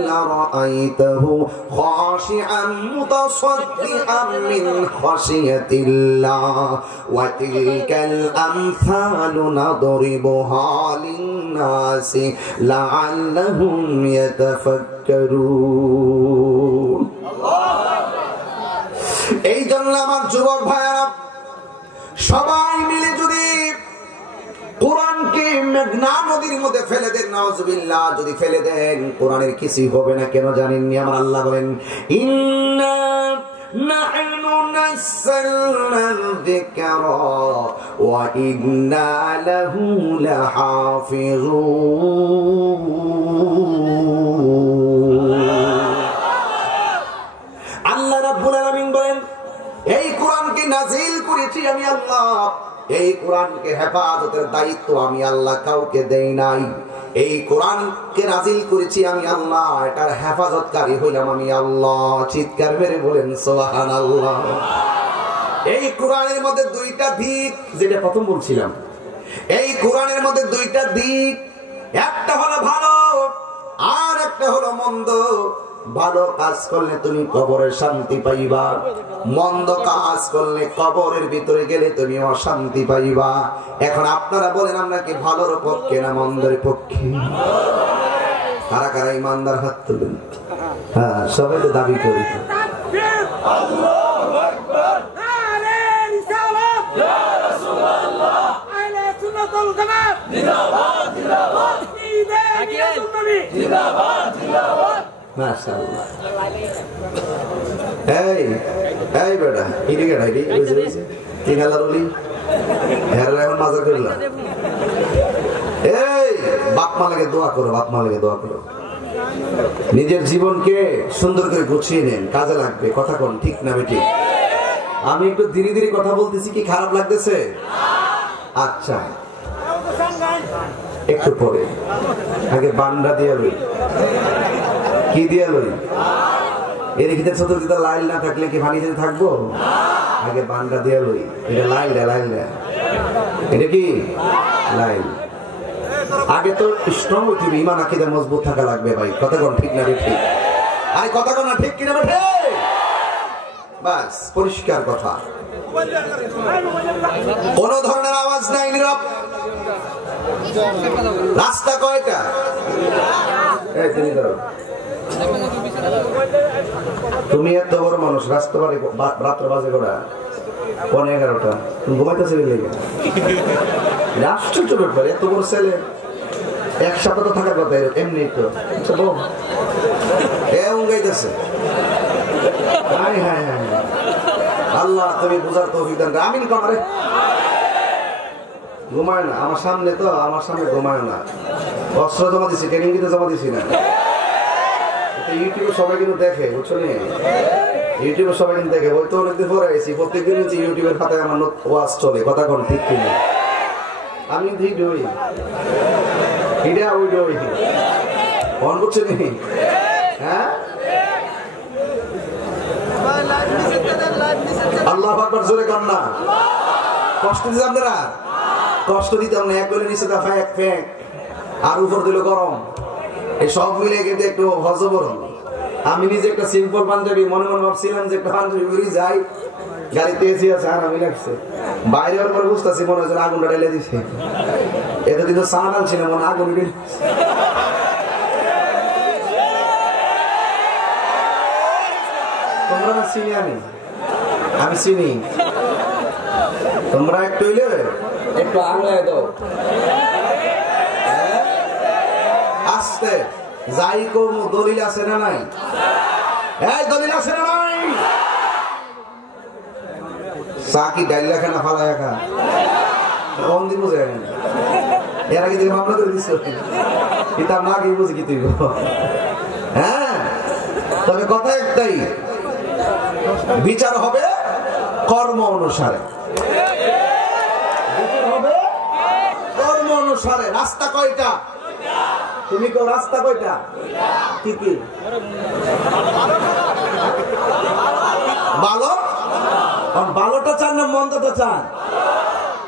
لرأيته خاشعا متصدعا من خشية الله وتلك الأمثال نضربها للناس لعلهم يتفكرون এই জন্য আমার যুবক ভাইরা সবাই মিলে যদি কোরআনকে মেঘনা নদীর মধ্যে ফেলে দেন, নাউজুবিল্লাহ, যদি ফেলে দেন কোরআনের কিছুই হবে না। কেন জানেননি? আমার আল্লাহ বলেন, ইন্না নাহনু নাযালনা যিকরা ওয়া ইন্না লাহু লাহাফিজুন। আল্লাহ রাব্বুল আলামিন বলেন, এই কোরআনকে নাজিল করেছি আমি আল্লাহ, এই কোরআনকে হেফাজতের দায়িত্ব আমি আল্লাহ কাউকে দেই নাই। এই কোরআনকে নাজিল করেছি আমি আল্লাহ, এটার হেফাজতকারী হইলাম আমি আল্লাহ। চিৎকার মেরে বলেন সুবহানাল্লাহ। এই কোরআনের মধ্যে দুইটা দিক, যেটা প্রথম বলছিলাম, এই কোরআনের মধ্যে দুইটা দিক, একটা হলো ভালো আর একটা হলো মন্দ। ভালো কাজ করলে তুমি কবরের শান্তি পাইবা, মন্দ কাজ করলে কবরের ভিতরে গেলে তুমি অশান্তি পাইবা। এখন আপনারা বলেন, আমরা কি ভালোর পক্ষে না মন্দের পক্ষে? কারা কারা ইমানদার হাত তুলেন? হ্যাঁ, সবাই তো দাবি করি। মাশাআল্লাহ। এই এই বেটা এদিকে রাইডি বুঝেছিস কি গালারলি হেরা এখন মাজার করলা। এই বাপ মা লাগে দোয়া করো, বাপ মা লাগে দোয়া করো। নিজের জীবনকে সুন্দর করে গুছিয়ে নেন, কাজে লাগবে। কথা কোন ঠিক না বেটি? আমি একটু ধীরে ধীরে কথা বলতেছি, কি খারাপ লাগতেছে? আচ্ছা, একটু পরে আগে বান্ডা দিয়া লই। কি দিয়া লই? এর ভিতরে চতুর্দিকে লাইল না থাকলে কি পানিতে থাকবো? আগে বান্ডা দিয়া লই। এটা লাইল, লাইল এটা কি লাইল? আগে তো স্ট্রং হইতে হবে, ঈমান আকীদা মজবুত থাকা লাগবে ভাই। কথা কোন ঠিক না ঠিক? আরে কথা কোন ঠিক কি না বেঠে? বাস পরিষ্কার কথা, কোন ধরনের আওয়াজ নাই, নীরব। রাস্তা কয়টা? এই তুমি ধরো, তুমি এত বড় মানুষ, রাস্তা রাত্র বাজে কটা 11:30, তুমি ঘুমাইতেছে লেগে। আশ্চর্য ব্যাপার, এত বড় ছেলে এক সপ্তাহ তো থাকার কথা, এমনি তো উঙ্গাইতেছে। আল্লাহ তুমি বুঝার তৌফিক দান। আমিন কমারে ঘুমায় না আমার সামনে, তো আমার সামনে ঘুমায় না। অস্ত্র জমা দিছি, ট্রেনিং কিন্তু জমা দিছি না। ইউটিউবে সবাই কিন্তু দেখে, বুঝছো নি? ইউটিউবে সবাই কিন্তু দেখে। ওই তো অনেকদিন পরে আইছি, প্রত্যেকদিন ইউটিউবের খাতায় আমার ওয়াজ চলে। কথা কোন ঠিক কিনা? আমি ঠিক হই এটা ওই ডই অন করছে নি? হ্যাঁ, আল্লাহু আকবার জোরে কান না। কষ্ট দিতে আপনারা, কষ্ট দিতাম না। এক করে নিচে দা ফ্যাক ফ্যাক আর উপর দিল গরম, এই সব মিলে কিন্তু একটু হজবরণ। আমি নিজে একটা সিম্পল পাঞ্জাবি, মনে মনে ভাবছিলাম যে একটা পাঞ্জাবি পরে যাই, গাড়িতে এসে আছে আর আমি লাগছে বাইরে ওর পরে বুঝতেছি মনে হচ্ছে আগুনটা ঢেলে দিছে। এতদিন তো চা ডাল ছিল, মনে আগুন ঢেলে। তোমরা না চিনি, আমি চিনি। তোমরা একটু হইলে একটু আঙলায় দাও, আস্তে যাই করবো। দলিল আছে না নাই? এই দলিল আছে না নাই? চা কি ডাইল রাখে না ফালাই রাখা? কম দিন বুঝে এর আগে থেকে মামলা করে দিচ্ছ, কিতাব না গিয়ে বুঝে কি তুই। হ্যাঁ, তবে কথা একটাই, বিচার হবে কর্ম অনুসারে। বিচার হবে কর্ম অনুসারে। রাস্তা কয়টা? তুমি কেউ রাস্তা কয়টা? কি কি ভালো? ভালোটা চান না মন্দটা চান?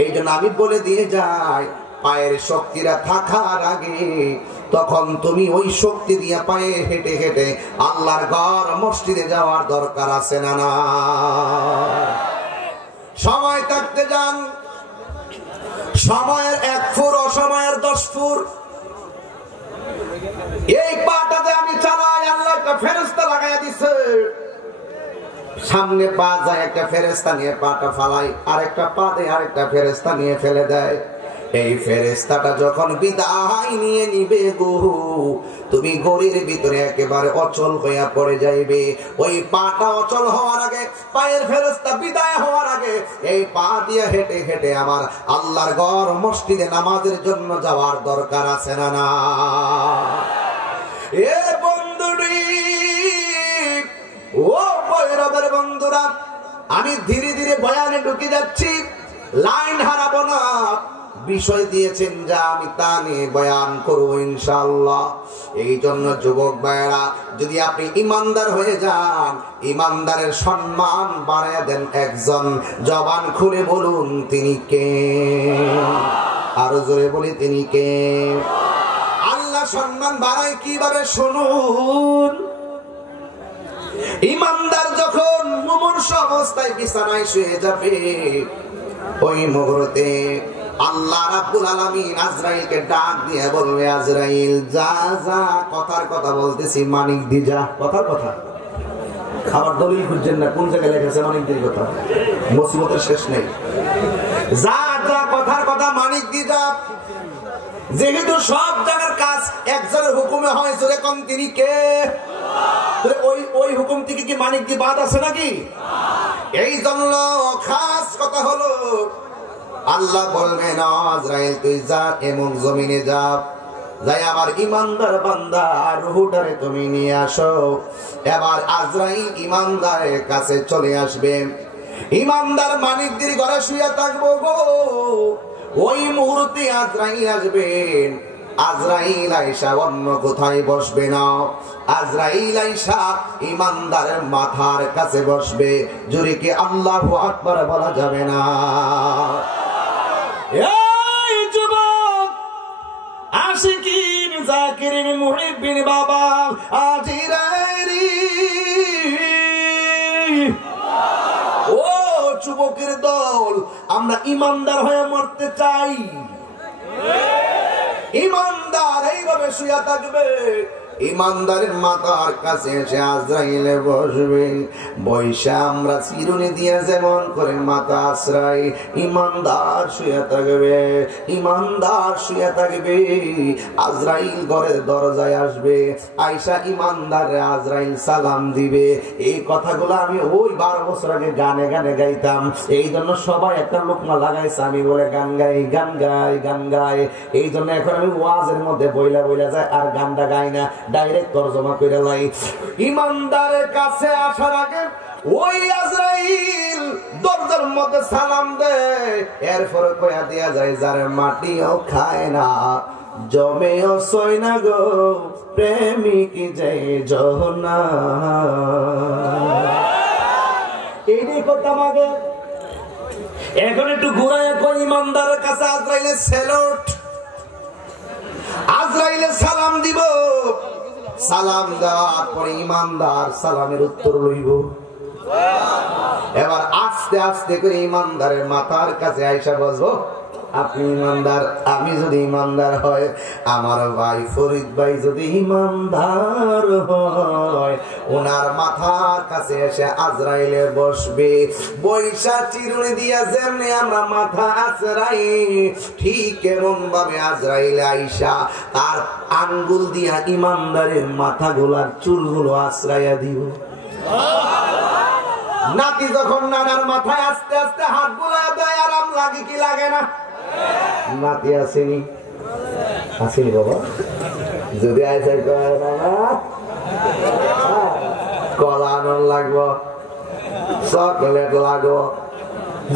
এই জন্য আমি বলে দিয়ে যাই, পায়ের শক্তিরা থাকার আগে তখন তুমি ওই শক্তি দিয়ে পায়ে হেঁটে হেঁটে আল্লাহর ঘর মসজিদে যাওয়ার দরকার আছে না? না, সময় থাকতে যান। সময়ের 1 ফুট, অসময়ের 10 ফুট। এই পাটাতে আমি চালাই, আল্লাহ একটা ফেরেশতা লাগাইয়া দিছে। সামনে পা যায়, একটা ফেরেশতা নিয়ে পাটা ফালাই, আরেকটা পা দিয়ে আরেকটা ফেরেশতা নিয়ে ফেলে দেয়। এই ফেরেশতাটা যখন বিদায় নিয়ে নিবে গো, তুমি গড়ির ভিতরে একেবারে অচল হইয়া পড়ে যাইবে। ওই পাটা অচল হওয়ার আগে, পায়ের ফেরেশতা বিদায় হওয়ার আগে এই পা দিয়ে হেঁটে হেঁটে আমার আল্লাহর ঘর মসজিদে নামাজের জন্য যাওয়ার দরকার আছে না? না, এ বন্ধুরি, ও বৈরবের বন্ধুরা, আমি ধীরে ধীরে বয়ানে ঢুকে যাচ্ছি, লাইন হারাবো না। বিষয় দিয়েছেন যা আমি তা নিয়ে বয়ান করবো ইনশাআল্লাহ। এই জন্য যুবক ভাইরা, যদি আপনি ইমানদার হয়ে যান, ইমানদারের সম্মান বাড়ায় দেন একজন। জবান খুলে বলুন তিনি কে? আরো জোরে বলি তিনি কে? আল্লাহ সম্মান বাড়ায় কিভাবে শুনুন। ইমানদার যখন মুমূর্ষু অবস্থায় বিছানায় শুয়ে যাবে, ওই মুহূর্তে আল্লাহ রাব্বুল আলামিন আজরাইলকে ডাক দিয়ে বলবে, আজরাইল যা যা, কথার কথা বলতেছি, মানিক দি যা। কথার কথা, খাবার দলিল খুঁজছেন না কোন জায়গায় লেখেছে মানিক দির কথা, মুসিবতের শেষ নেই। যা যা, কথার কথা, মানিক দি যা। যেহেতু সব জায়গার কাজ একজনের হুকুমে হয়, জোরে কোন তিনি কে? ওই হুকুম থেকে কি মানিক দি বাদ আছে নাকি? এই জন্য খাস কথা হলো, আল্লাহ বলবেন আজরাইল তুই যা, এমন জমিনে যা, যাই আমার ইমানদার বান্দা রুহুটারে তুমি নিয়ে আসো। এবার আজরাইল ইমানদারের কাছে চলে আসবে। ইমানদার মানিকদের ঘরে শুয়ে থাকবো গো, ওই মুহূর্তে আজরাইল আসবেন। আজরাইল আয়েশা অন্য কোথায় বসবে না, আজরাইল আয়েশা ইমানদারের মাথার কাছে বসবে। জোরে কি আল্লাহু আকবার বলা যাবে না? এই যুবক আশিকিন জাকিরিন মুহিব্বিন বাবা আজিরাইরি, ও যুবকের দল, আমরা ইমানদার হয়ে মরতে চাই। ইমানদার এইভাবে শুয়ে থাকবে, ইমানদারের মাথার কাছে এসে আজরাইলে বসবে। বৈশা আমরা চিরুনি দিয়ে যেমন করে মাথা আশ্রয়, ইমানদার শুয়ে থাকবে, ইমানদার শুয়ে থাকবে। আজরাইল ঘরের দরজায় আসবে, আয়েশা ইমানদার আজরাইল সালাম দিবে। এই কথাগুলো আমি ওই 12 বছর আগে গানে গানে গাইতাম। এই জন্য সবাই একটা লোকমা লাগাইছে, আমি বলে গান গাই গান গাই গান গাই। এই জন্য এখন আমি ওয়াজের মধ্যে বইলা বইলা যাই, আর গানটা গাই না, ডাইরেক্ট তরজমা করে যাই। ইমানদারের কাছে আসার আগে ওই আজরাইল দরজার মধ্যে সালাম দেয়, এরপরে কইয়া দিয়া যায়, যারে মাটিও খায় না জমেও সই না গো, প্রেমিক যে জহনা। এই করতাম আগে, এখন একটু ঘুরায় কই ইমানদারের কাছে আজরাইলের সেলুট। আজরাইলে সালাম দিব, সালাম দেওয়ার পরে ইমানদার সালামের উত্তর লইব। এবার আস্তে আস্তে করে ইমানদারের মাথার কাছে আইসা বসবো, আপনি ইমানদার, আমি যদি ইমানদার হয়, আমার ভাই ফরিদ ভাই যদি ইমানদার হয়, ওনার মাথার কাছে এসে আজরাইলে বসবে। বৈশা চিরুনি দিয়া যেমনি আমরা মাথা আজরাই, ঠিক এমন ভাবে আজরাইলে আইসা তার আঙ্গুল দিয়া ইমানদারের মাথা গোলার চুলগুলো আশ্রাইয়া দিব। নাতি যখন নানার মাথায় আস্তে আস্তে হাত বুলায় দেয়, আরাম লাগে কি লাগে না? নাতি আসেনি, আসেনি বাবা, যদি আইসা কলা আনন্দ লাগবো, চকলেট লাগবো,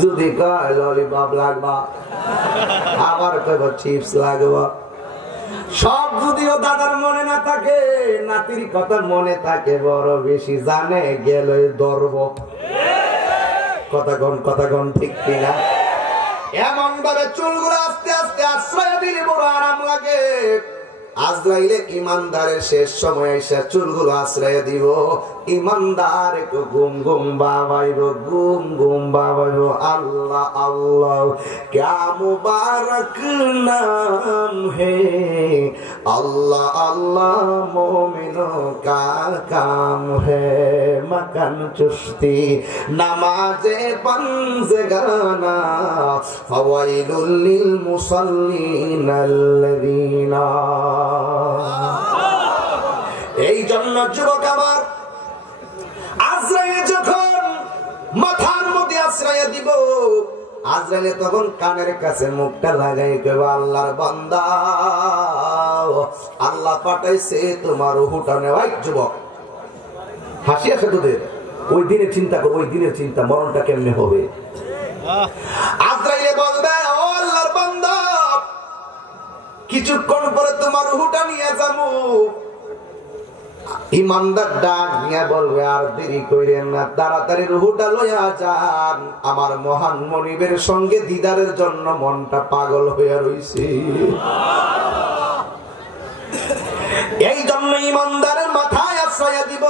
যদি কয় ললিপপ লাগবা, আবার কইব চিপস লাগবো। সব যদিও দাদার মনে না থাকে, নাতির কথা মনে থাকে বড় বেশি, জানে গেলে ধরব। কথা গণ ঠিক কিনা? এমন ভাবে চুলগুলো আস্তে আস্তে আশ্রয় দিলে বড় আরাম লাগে। আজরাইলে ইমানদারের শেষ সময় এসে চুলগুলো আশ্রয় দিব, ইমানদার একটু গুম গুম বাবাইব, গুম গুম বাবাইব, আল্লাহ আল্লাহ ক্যা মুবারক নাম হে, আল্লাহ আল্লাহ মোমিনো কা কাম হে, মাকান চুস্তি নামাজে পঞ্জে গানা, ফাওয়াইলুল লিল মুসাল্লিন আল্লাযিনা। এই জন্য যুবক আমার, আজরাইল যখন মাথার মধ্যে আশ্রয় দিব, আজরাইলে তখন কানের কাছে মুখটা লাগাই কইবে, আল্লাহর বান্দা, আল্লাহ পাঠাইছে তোমার রূহটা নেওয়াই। যুবক হাসি আসে তোদের, ওই দিনের চিন্তা করো, ওই দিনের চিন্তা, মরণটা কেমনে হবে। আজরাইলে বলবে, ও আল্লাহর বান্দা, কিছুক্ষণ পরে তোমার রূহটা নিয়ে যাবো। ইমানদার ডাক নিয়ে বলবে, আর দেরি কইরেন না, তাড়াতাড়ি রূহটা লইয়া যান, আমার মহান মনিবের সঙ্গে দিদারের জন্য মনটা পাগল হইয়া রইছে। এই জন্য ইমানদারের মাথায় আশ্রয় দিব।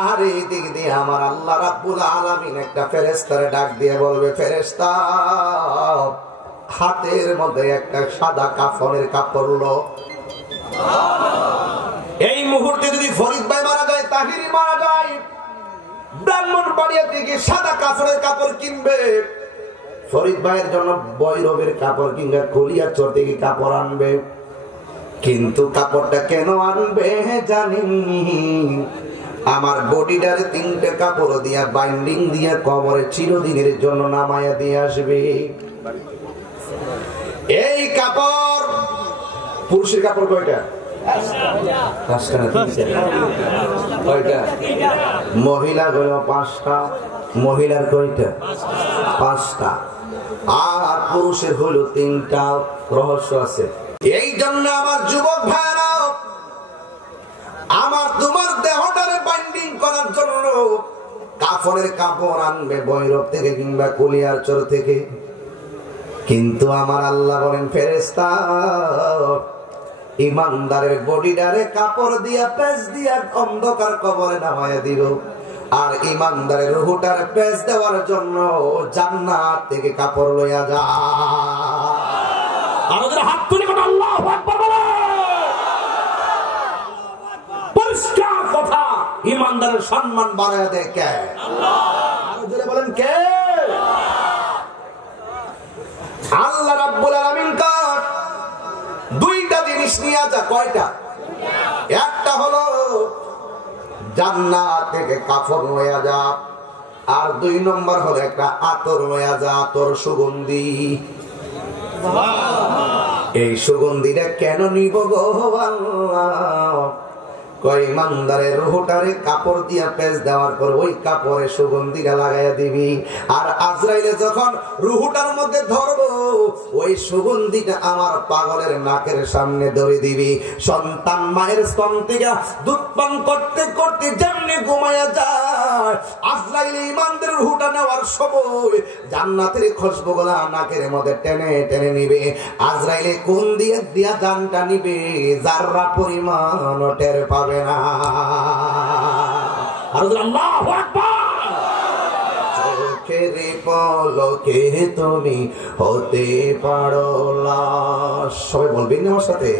আর এই দিক দিয়ে আমার আল্লাহ রাব্বুল আলামিন একটা ফেরেশতারে ডাক দিয়ে বলবে, ফেরেশতা, হাতের মধ্যে একটা সাদা কাফনের কাপড় লো। এই মুহূর্তে যদি ফরিদ ভাই মারা যায়, তাহিরি মারা যায়, ব্রাহ্মণবাড়িয়া থেকে সাদা কাপড়ের কাপড় কিনবে, ফরিদ ভাইয়ের জন্য বৈরবের কাপড় কিংবা কলিয়াচর থেকে কাপড় আনবে। কিন্তু কাপড়টা কেন আনবে জানেননি? আমার বডিটারে 3টে কাপড় দিয়া বাইন্ডিং দিয়া কবরে চিরদিনের জন্য নামায়া দিয়ে আসবে। এই কাপড়, পুরুষের কাপড় কয়টা? মহিলা হইল 5টা, মহিলার কয়টা? 5টা, আর পুরুষের হইল 3টা। রহস্য আছে। এই জন্য আমার যুবক ভাইরা, আমার তোমার দেহটারে বাইন্ডিং করার জন্য কাফনের কাপড় আনবে বৈরব থেকে কিংবা কলিয়ারচর থেকে। কিন্তু আমার আল্লাহ বলেন, ফেরেশতা, ইমানদারের বডিটারে কাপড় দিয়া পেঁচ দিয়া অন্ধকার কবরে নামায়া দিল, আর ইমানদারের রূহটার পেঁচ দেওয়ার জন্য জান্নাত থেকে কাপড় লইয়া যা। আমাদের হাত তুলে কথা, আল্লাহু আকবার বলে। পরিষ্কার কথা, ইমানদারের সম্মান বাড়ায় দেয় কে? আল্লাহ। আরো জোরে বলেন, কে? আল্লাহ রাব্বুল আলামিন। কার 2টা জিনিস নিয়ে যা। কয়টা? একটা হলো জান্নাত থেকে কাফন লইয়া যা, আর 2 নম্বর হলো একটা আতর লইয়া যা, আতর সুগন্ধি। এই সুগন্ধিটা কেন নিব গো আল্লাহ? কয় ইমানদারের রূহটারে কাপড় দিয়া পেঁচ দেওয়ার পর ওই কাপড়ে সুগন্ধিটা লাগাইয়া দিবি, আর আজরাইলে যখন রূহটার মধ্যে ধরবো, ওই সুগন্ধিটা আমার পাগলের নাকের সামনে ধরে দিবি। সন্তান মায়ের স্তন থেকে দুধ পান করতে করতে যেমনি ঘুমায়া যায়, আজরাইলে ইমানদারের রূহটা নেওয়ার সময় জান্নাতের খুশবুগুলা নাকের মধ্যে টেনে টেনে নিবে। আজরাইলে কোন দিয়ে দিয়া জানটা নিবে, যাররা পরিমাণ টের পাবে না। আল্লাহু আকবার। চোখের পলকে তুমি হতে পারো লাশ। সবাই বলবেন না আমার সাথে,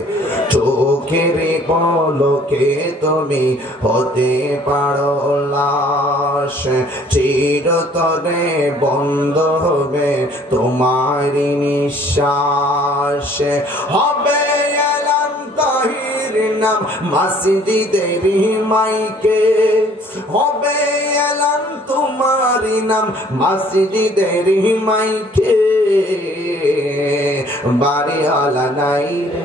চোখের পলকে তুমি হতে পারো লাশ, চিরতরে বন্ধ হবে তোমার নিঃশ্বাস, হবে নাম মসজিদের মাইকে, হবে এলান তোমারি নাম মসজিদের মাইকে, বাড়িওয়ালা নাই রে।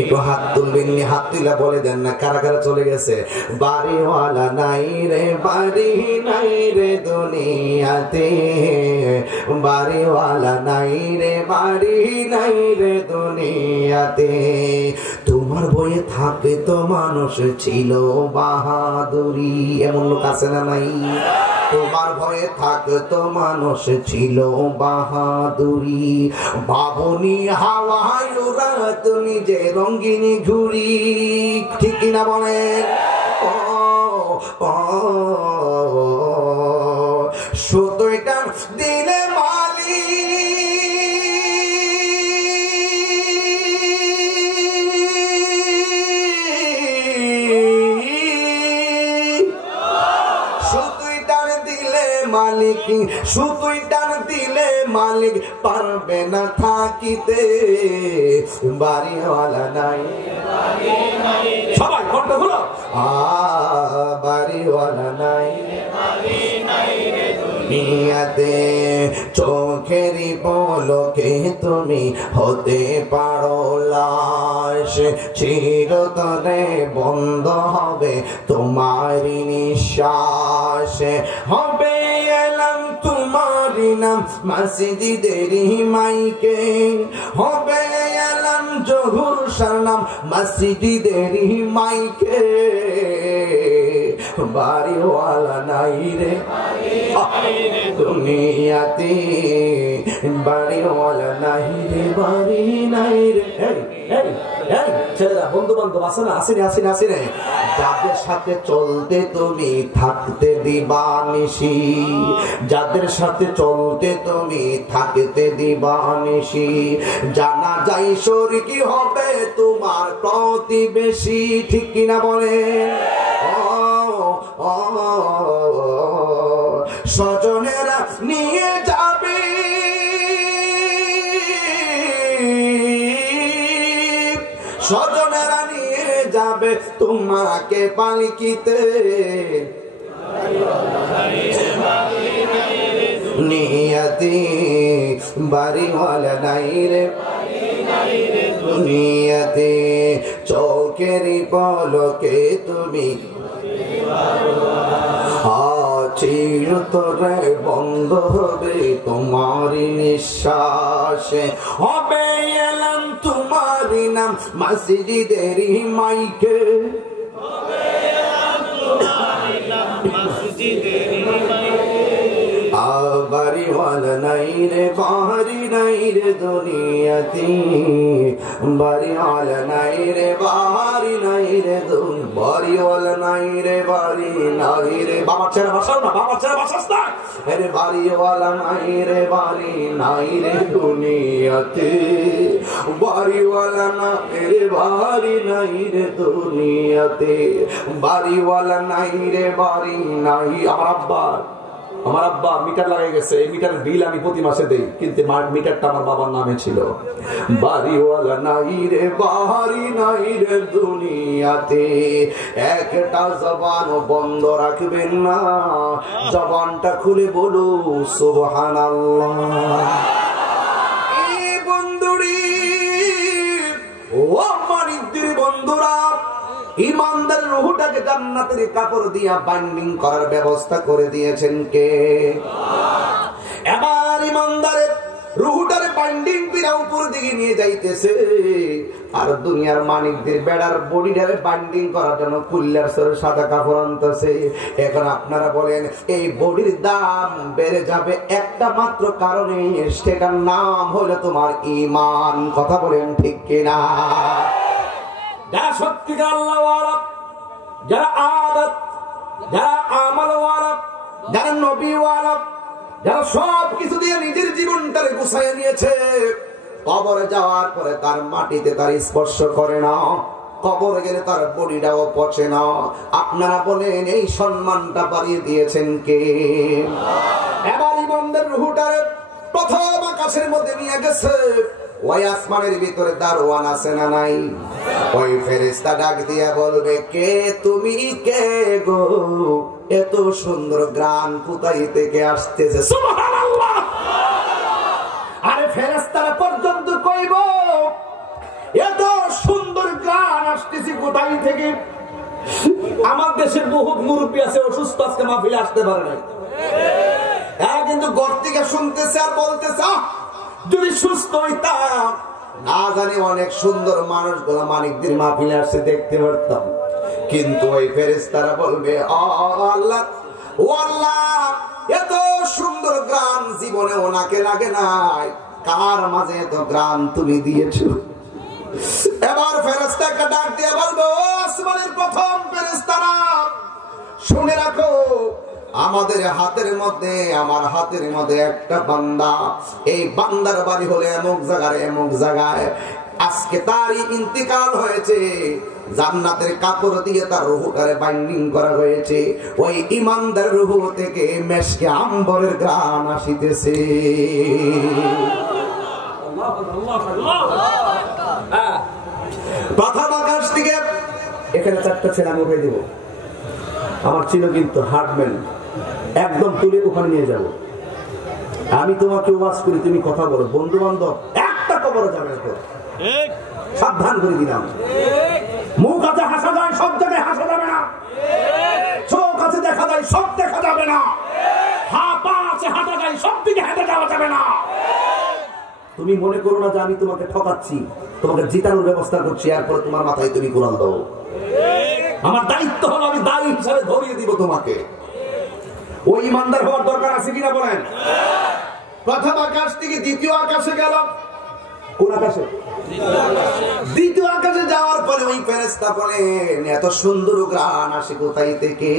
একটু হাত তুলবেন, হাত তুলা বলে দেন না কারা কারা চলে গেছে। বাড়িওয়ালা নাই রে, বাড়ি নাই রে দুনিয়াতে, বাড়িওয়ালা নাই রে, বাড়ি নাই রে দুনিয়াতে। তোমার বইয়ে থাকে তো মানুষ ছিল বাহাদুরি, এমন লোক আছে না নাই? তোমার ভয়ে থাকতো মানুষ ছিল বাহাদুরি বাবনি হাওয়ায় রাত নিজে রঙ্গিনী ঘুরি ঠিক কিনা বলেন শুধু এটা দিলে মালি মালিক শুধুই টান দিলে মালিক পারবে না থাকিতে বাড়িওয়ালা নাই সবাই কণ্ঠ হলো বাড়িওয়ালা নাই দুনিয়াতে চোখেরই পলকে তুমি হতে পারো লাশ চিরতরে বন্ধ হবে তোমারই নিঃশ্বাস হবে এলাম তোমারই নাম মসজিদেরই মাইকে হবে এলাম জহুর সালাম মসজিদেরই মাইকে বাড়িওয়ালা নাই রে দুনিয়াতে বাড়িওয়ালা নাই রে বাড়ি নাই রে ছেলেরা বন্ধু বান্ধব আছে না আসেনি আসেনি আসেনি যাদের সাথে চলতে তুমি থাকতে দিবা নিশি যাদের সাথে চলতে তুমি থাকতে দিবা নিশি জানা যাই শরীকি হবে তোমার প্রতিবেশী ঠিক কিনা বলেন স্বজনেরা নিয়ে যাবে স্বজনেরা নিয়ে যাবে তোমাকে পালকিতে নিয়তি বাড়িওয়ালা নাই রে দুনিয়াতে চৌকেরই পলকে তুমি চিরতরে বন্ধ হবে তোমারই নিঃশ্বাস হবে এলাম তোমারই নাম মসজিদেরই মাইকে বাড়িওয়ালা নাই রে বাড়ি নাই রে দুনিয়াতে বাড়িওয়ালা নাই রে বাড়ি নাই রে বাড়িওয়ালা নাই রে বাড়ি নাই রে বাবার ছেড়ে বাসাও না বাবার ছেড়ে বাসাস না রে বাড়িওয়ালা নাই রে বাড়ি নাই রে দুনিয়াতে বাড়িওয়ালা নাই রে বাড়ি নাই রে দুনিয়াতে বাড়িওয়ালা নাই রে বাড়ি নাই আমার আব্বা মিটার লাগাই গেছে এই মিটারের বিল আমি প্রতি মাসে দেই কিন্তু মিটারটা আমার বাবার নামে ছিল বাড়িওয়ালা নাই রে বাড়ি নাই রে দুনিয়াতে একটা জবান বন্ধ রাখবেন না জবানটা খুলে বলো সুবহানাল্লাহ এই বন্ধুরি ও মানিকদের বন্ধুরা ইমানদার রূহটাকে জান্নাতের কাপড় দিয়া বাইন্ডিং করার ব্যবস্থা করে দিয়েছেন কে এবার ইমানদারের রূহটারে বাইন্ডিং করে উপর দিকে নিয়ে যাইতেছে আর দুনিয়ার মানিকদের বেড়ার বডিটারে বাইন্ডিং করার জন্য কুল্লার সরে সাদা কাপড় আনতেছে এখন আপনারা বলেন এই বডির দাম বেড়ে যাবে একটা মাত্র কারণে সেটার নাম হলো তোমার ঈমান কথা বলেন ঠিক কিনা যারা সত্যিকার আল্লাহ ওয়ালা যারা আদত যারা আমল ওয়ালা যারা নবী ওয়ালা যারা সব কিছু দিয়ে নিজের জীবনটারে গুছাইয়া নিয়েছে কবরে যাওয়ার পরে তার মাটিতে তার স্পর্শ করে না কবরে গেলে তার বডিটাও পচে না আপনারা বলেন এই সম্মানটা বাড়িয়ে দিয়েছেন কে এবার ইমানদার রূহটারে প্রথম আকাশের মধ্যে নিয়ে গেছে ওই আসমানের ভিতরে দারওয়ান আছে না নাই ওই ফেরেশতা ডাক দিয়া বলবে কে তুমি কে গো এত সুন্দর গান কোথায় থেকে আসতেছে সুবহানাল্লাহ আরে ফেরেশতারা পর্যন্ত কইব এত সুন্দর গান আসতেছে কোথায় থেকে আমার দেশের বহুত মুরব্বি আছে অসুস্থ আজকে মাহফিলে আসতে পারে নাই এরা কিন্তু ঘর থেকে শুনতেছে আর বলতেছে যদি সুস্থ হইতাম না জানি অনেক সুন্দর মানুষগুলো মানিকদের মাহফিলে আসছে দেখতে পারতাম কিন্তু ওই ফেরেশতারা বলবে আল্লাহ ও আল্লাহ, এত সুন্দর গ্রাম জীবনে ওনাকে লাগে নাই, কার মাঝে এত গ্রাম তুমি দিয়েছো? এবার ফেরেশতাকে ডাক দিয়ে বলবো, আসমানের প্রথম ফেরেশতারা শুনে রাখো, আমাদের হাতের মধ্যে, আমার হাতের মধ্যে একটা বান্দা, এই বান্দার বাড়ি হলে এমক জায়গায়, আজকে তারই ইন্তিকাল হয়েছে, জান্নাতের কাপড় দিয়ে তার রূহটারে বাইন্ডিং করা হয়েছে, ওই ইমানদার রূহ থেকে মেশকে আম্বরের ঘ্রাণ আসিতেছে। প্রথম আকাশ থেকে এখানে 4টা ছেলে আমি উঠে দেব, আমার ছিল কিন্তু হার্টম্যান, একদম তুলে ওখানে নিয়ে যাব। আমি তোমাকে ওয়াজ করি, তুমি কথা বলো, বন্ধু বান্ধব একটা কবরে যাবে না, তো সাবধান করে দিলাম। মুখ আছে হাসা যায়, সব জায়গায় হাসা যাবে না। চোখ আছে দেখা যায়, সব দেখা যাবে না। পা আছে হাঁটা যায়, সব দিকে হেঁটে যাওয়া যাবে না। তুমি মনে করো না যে আমি তোমাকে ঠকাচ্ছি, তোমাকে জিতানোর ব্যবস্থা করছি, এরপরে তোমার মাথায় তুমি কোরআন দাও। আমার দায়িত্ব হলো, আমি দায়ী হিসাবে ধরিয়ে দিব তোমাকে। ওই ইমানদার হওয়ার দরকার আছে কিনা বলেন? প্রথম আকাশ থেকে দ্বিতীয় আকাশে গেল। কোন আকাশে? দ্বিতীয় আকাশে যাওয়ার পরে ওই ফেরেশতা বলেন, এত সুন্দর গ্রাণ আসে কোথায় থেকে?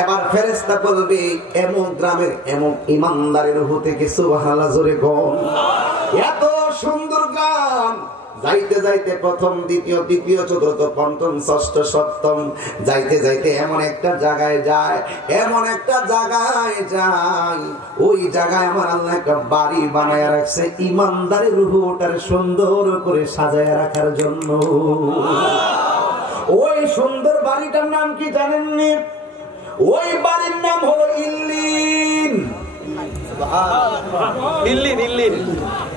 এবার ফেরেশতা বলবে, এমন গ্রামের এমন ইমানদারের রূহ থেকে। সুবহানাল্লাহ, জোরে কোন। এত সুন্দর গ্রাম, যাইতে যাইতে প্রথম, দ্বিতীয়, তৃতীয়, চতুর্থ, পঞ্চম, ষষ্ঠ, সপ্তম, যাইতে যাইতে এমন একটা জায়গায় যায়, এমন একটা জায়গায় যায়, ওই জায়গায় আমার আল্লাহ একটা বাড়ি বানায় রাখছে ইমানদারের রূহটার সুন্দর করে সাজায় রাখার জন্য। ওই সুন্দর বাড়িটার নাম কি জানেননি? ওই বাড়ির নাম হলো ইল্লিন।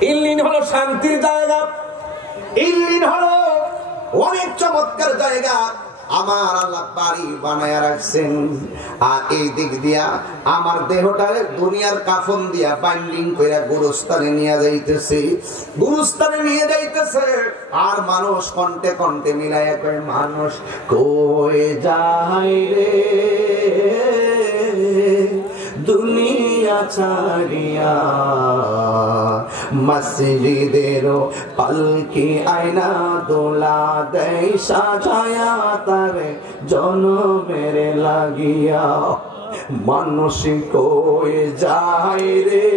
ইল্লিন হলো শান্তির জায়গা, ইল্লিন হলো অনেক চমৎকার জায়গা। আমার আল্লাহ বাড়ি বানায় রাখছেন, আর এই দিক দিয়া আমার দেহটারে দুনিয়ার কাফন দিয়া বাইন্ডিং করে গুরুস্থানে নিয়ে যাইতেছে, গুরুস্থানে নিয়ে যাইতেছে। আর মানুষ কণ্ঠে কণ্ঠে মিলাইয়া কয়, মানুষ কই যায় রে দুনিয়া ছাড়িয়া, মসজিদের পালকি আয়না দোলা দেয় সাজায়া তারে জনমের লাগিয়া। মানুষ কই যায় রে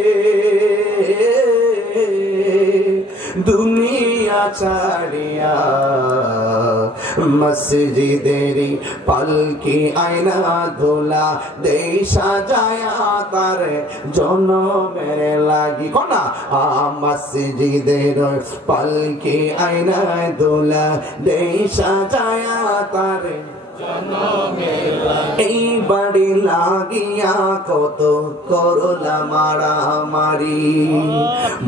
দুনিয়া ছাড়িয়া, মসজিদের পালকি আয়না দোলা দেই সাজায়া তারে জনমের লাগি। কোনা মসজিদের পালকি আয়না দোলা দেই সাজায়া তারে এই বাড়ি লাগিয়া কত করলা মারামারি,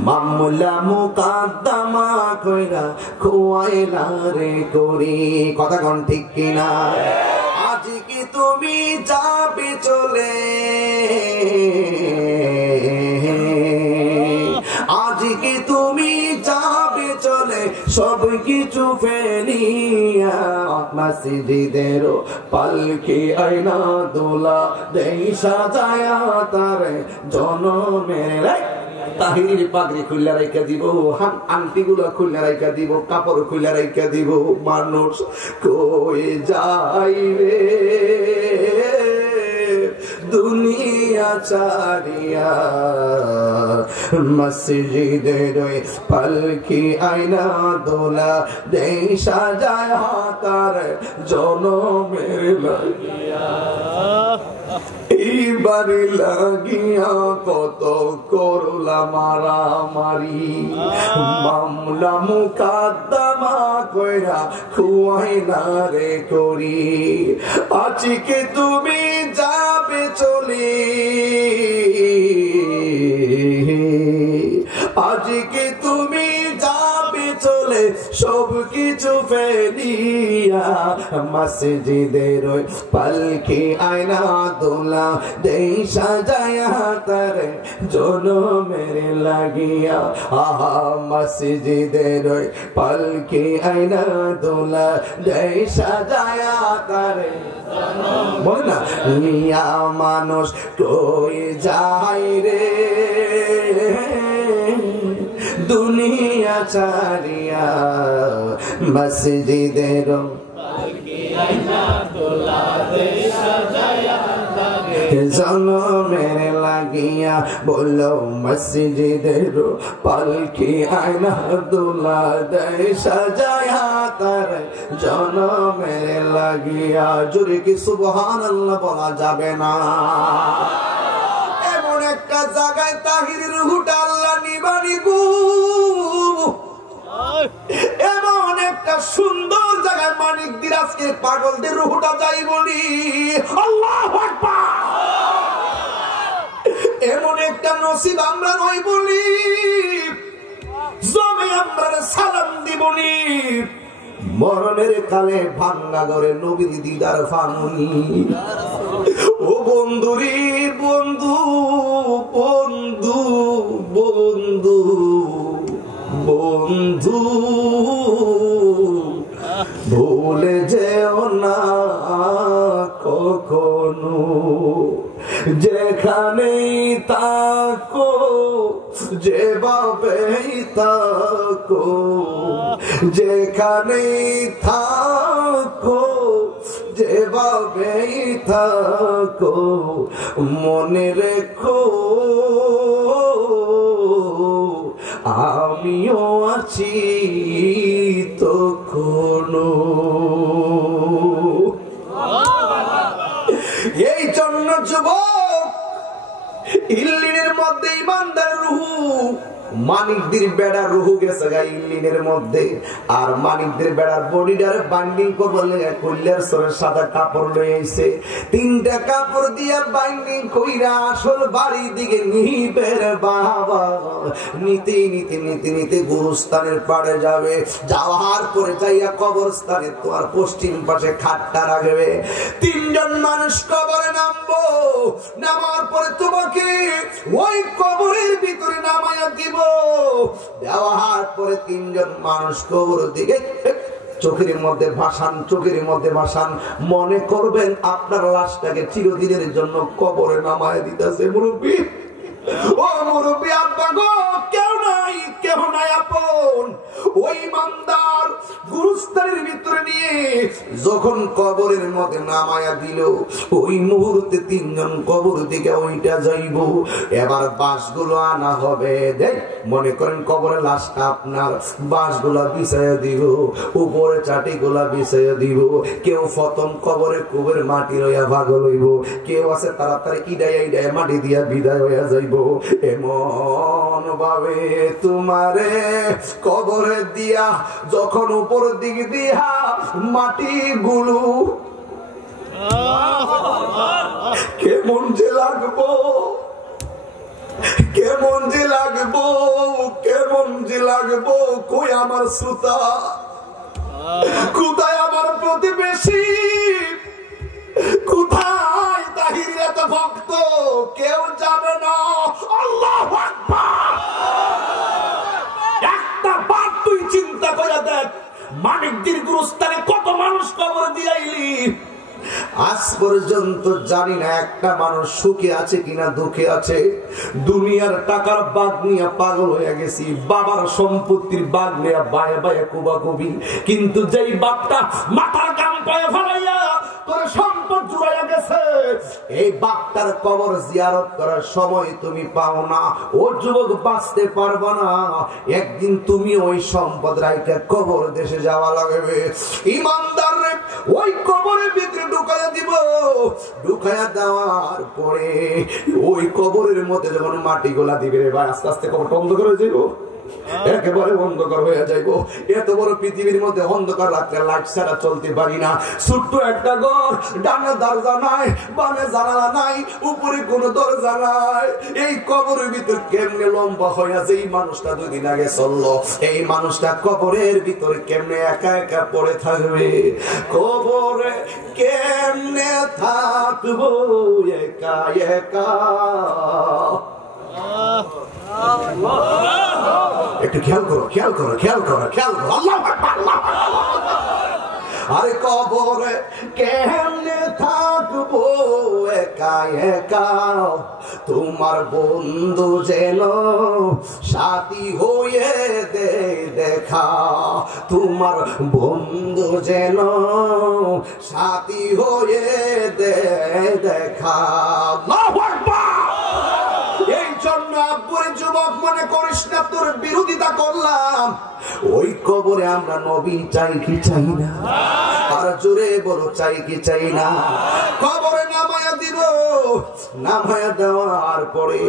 মামলা মুকাদ্দমা কইরা খুয়াইলা রে করি। কথা কোন ঠিক কিনা? আজ কি তুমি যাবে চলে, আজ কি তুমি যাবে চলে সব কিছু ফেলিয়া, মসজিদের পালকি আয়না দোলা দেই সাজায়া তারে জনমের। তাহির পাগড়ি খুললে রাইখা দিব, আংটি গুলা খুললে রাইখা দিব, কাপড় খুললে রাইখা দিব। মানুষ কই যাই রে দুনিয়া ছাড়িয়া, মসজিদের পালকি আয়না দোলা দেই সাজায়া তার জনমের লাগিয়া। এইবার লাগিয়া কত করলা মারামারি, মামলা মুকাদ্দমা কইরা খুয়াইলা রে করি। আজকে তুমি যাবে চলে, আজকে তুমি যাবে চলে সব কিছু ফেলিয়া মসজিদের ওই পালকি আয়না দোলা দেই সাজায়া তার জনমের লাগিয়া আহা মসজিদের ওই পালকি আয়না দোলা দেই সাজায়া তার বল না মিয়া মানুষ কই যায় রে দুনিয়া ছাড়িয়া মসজিদের জনমের লাগিয়া বলো মসজিদের পালকি আয়না দোলা দেয় সাজায়া তার জনমের লাগিয়া। জোরে কি সুবহানাল্লাহ বলা যাবে না? এমন একটা জায়গায় তাহিরের রুহটা আল্লাহ নিবানি গো, এমন একটা সুন্দর জায়গায় মানিক দিরাজকে পাগলদের রুহটা যাই বলি আল্লাহু আকবার। এমন একটা নসিব আমরা নই বলি জমে আমরা সালাম দিবনি মরণের কালে ভাঙ্গা ঘরে নবীর দিদার ফানুনি। ও বন্ধুরি বন্ধু বন্ধু বন্ধু বন্ধু ভুলে যেও না কখনো যেখানেই তাকো যেভাবেই তাকো যেখানেই থাকো যেভাবেই থাকো মনে রেখো আমিও আছি তখনো। এই জন্য যুবক ইল্লিনের মধ্যে ইমানদার রুহু মানিকদের বেড়ার রুহু গেছে গা ইল্লিনের মধ্যে, আর মানিকদের বেড়ার বডিটার বাইন্ডিং করলে কইলার সরে সাদা কাপড় লয়ে আইছে, তিনটা কাপড় দিয়া বাইন্ডিং কইরা আসল বাড়ির দিকে নিবের বাবা নিতে নিতে নিতে নিতে গুরুস্থানের পাড়ে যাবে। যাওয়ার পরে যাইয়া কবরস্থানে তোমার পশ্চিম পাশে খাটটা রাখবে, তিনজন মানুষ কবরে নামবো, নামার পরে তোমাকে ওই কবরের ভিতরে নামায়া দিব। দেওয়ার পরে তিনজন মানুষ কবর দিকে চোখের মধ্যে ভাসান, চোখের মধ্যে ভাসান, মনে করবেন আপনার লাশটাকে চিরদিনের জন্য কবরে নামায় দিতেছে। মুরব্বী ও মুরব্বী আব্বা গো, কেউ নাই আপন। ওই ইমানদার গুরুস্থানের ভিতরে নিয়ে যখন কবরের মধ্যে নামায়া দিল, ওই মুহূর্তে তিনজন কবর দিকে ওইটা যাইব। এবার বাঁশগুলো আনা হবে, দেখ মনে করেন কবরের লাশটা আপনার, বাঁশগুলা বিছাইয়া দিব, উপরে চাটিগুলা বিছাইয়া দিব। কেউ প্রথম কবরে কুবের মাটি লইয়া ভাগ লইব, কেউ আছে তাড়াতাড়ি ইডাইয়া ইডাইয়া মাটি দিয়া বিদায় হইয়া যাইব। এমন ভাবে তোমারে কবরে দিয়া যখন উপর দিক দিয়া মাটি গুলো কেমন যে লাগবো, কেমন যে লাগবো, কেমন যে লাগবো। কই আমার শ্রোতা, কোথায় আমার প্রতিবেশী, কোথায় তাহিরের এত ভক্ত, কেউ জানে না। আল্লাহু আকবার। একটা বার তুই চিন্তা করে দেখ, মানিকদের গুরুস্থানে কত মানুষ কবর দিয়াইলি, আজ পর্যন্ত জানি না একটা মানুষ সুখে আছে কিনা দুঃখে আছে। দুনিয়ার টাকার বাগ নিয়ে পাগল হয়ে গেছি, বাবার সম্পত্তির বাগ নিয়ে বায়ে বায়ে কুবাকুবি, কিন্তু যেই বাপটা মাথার কাম পায়ে ফেলাইয়া তোর সম্পদ জুড়াইয়া গেছে, এই বাপটার কবর জিয়ারত করার সময় তুমি পাও না। ও যুবক, বাঁচতে পারবা না, একদিন তুমি ওই সম্পদ রাইখা কবর দেশে যাওয়া লাগবে। ইমানদার ওই কবরের ভিতরে ঢুকাইয়া দিব, ঢুকাইয়া দেওয়ার পরে ওই কবরের মধ্যে যখন মাটি গোলা দিবে রে ভাই, আস্তে আস্তে কবর বন্ধ করে যাবো। একেবারে অন্ধকার হয়ে যাইব। এত বড় পৃথিবীর মধ্যে অন্ধকার রাত্রে লাইট ছাড়া চলতে পারি না। ছোট্ট একটা ঘর, ডানে দরজা নাই, বামে জানালা নাই, উপরে কোনো দরজা নাই। এই কবরের ভিতর কেমনে লম্বা হয়ে আছে এই মানুষটা দুদিন আগে চললো, এই মানুষটা কবরের ভিতরে কেমনে একা একা পড়ে থাকবে? কবরে কেমনে থাকবো একা একা? একটু খেয়াল করো, খেয়াল করো, খেয়াল করো, খেয়াল করো। আল্লাহু আকবার, আল্লাহু আকবার। আরে কবরে কেমনে থাকবো একা একা? তোমার বন্ধু যেন সাথী হয়ে দে দেখা, তোমার বন্ধু যেন সাথী হয়ে দে দেখা। আল্লাহু আকবার। এই জন্য আব্বুর যুবক মনে করিস না তোর বিরোধিতা করলাম। ওই কবরে আমরা নবী চাই কি চাই না? আর জোরে বলো চাই কি চাই না? কবরে নামায়া দিব, নামায়া দেওয়ার পরে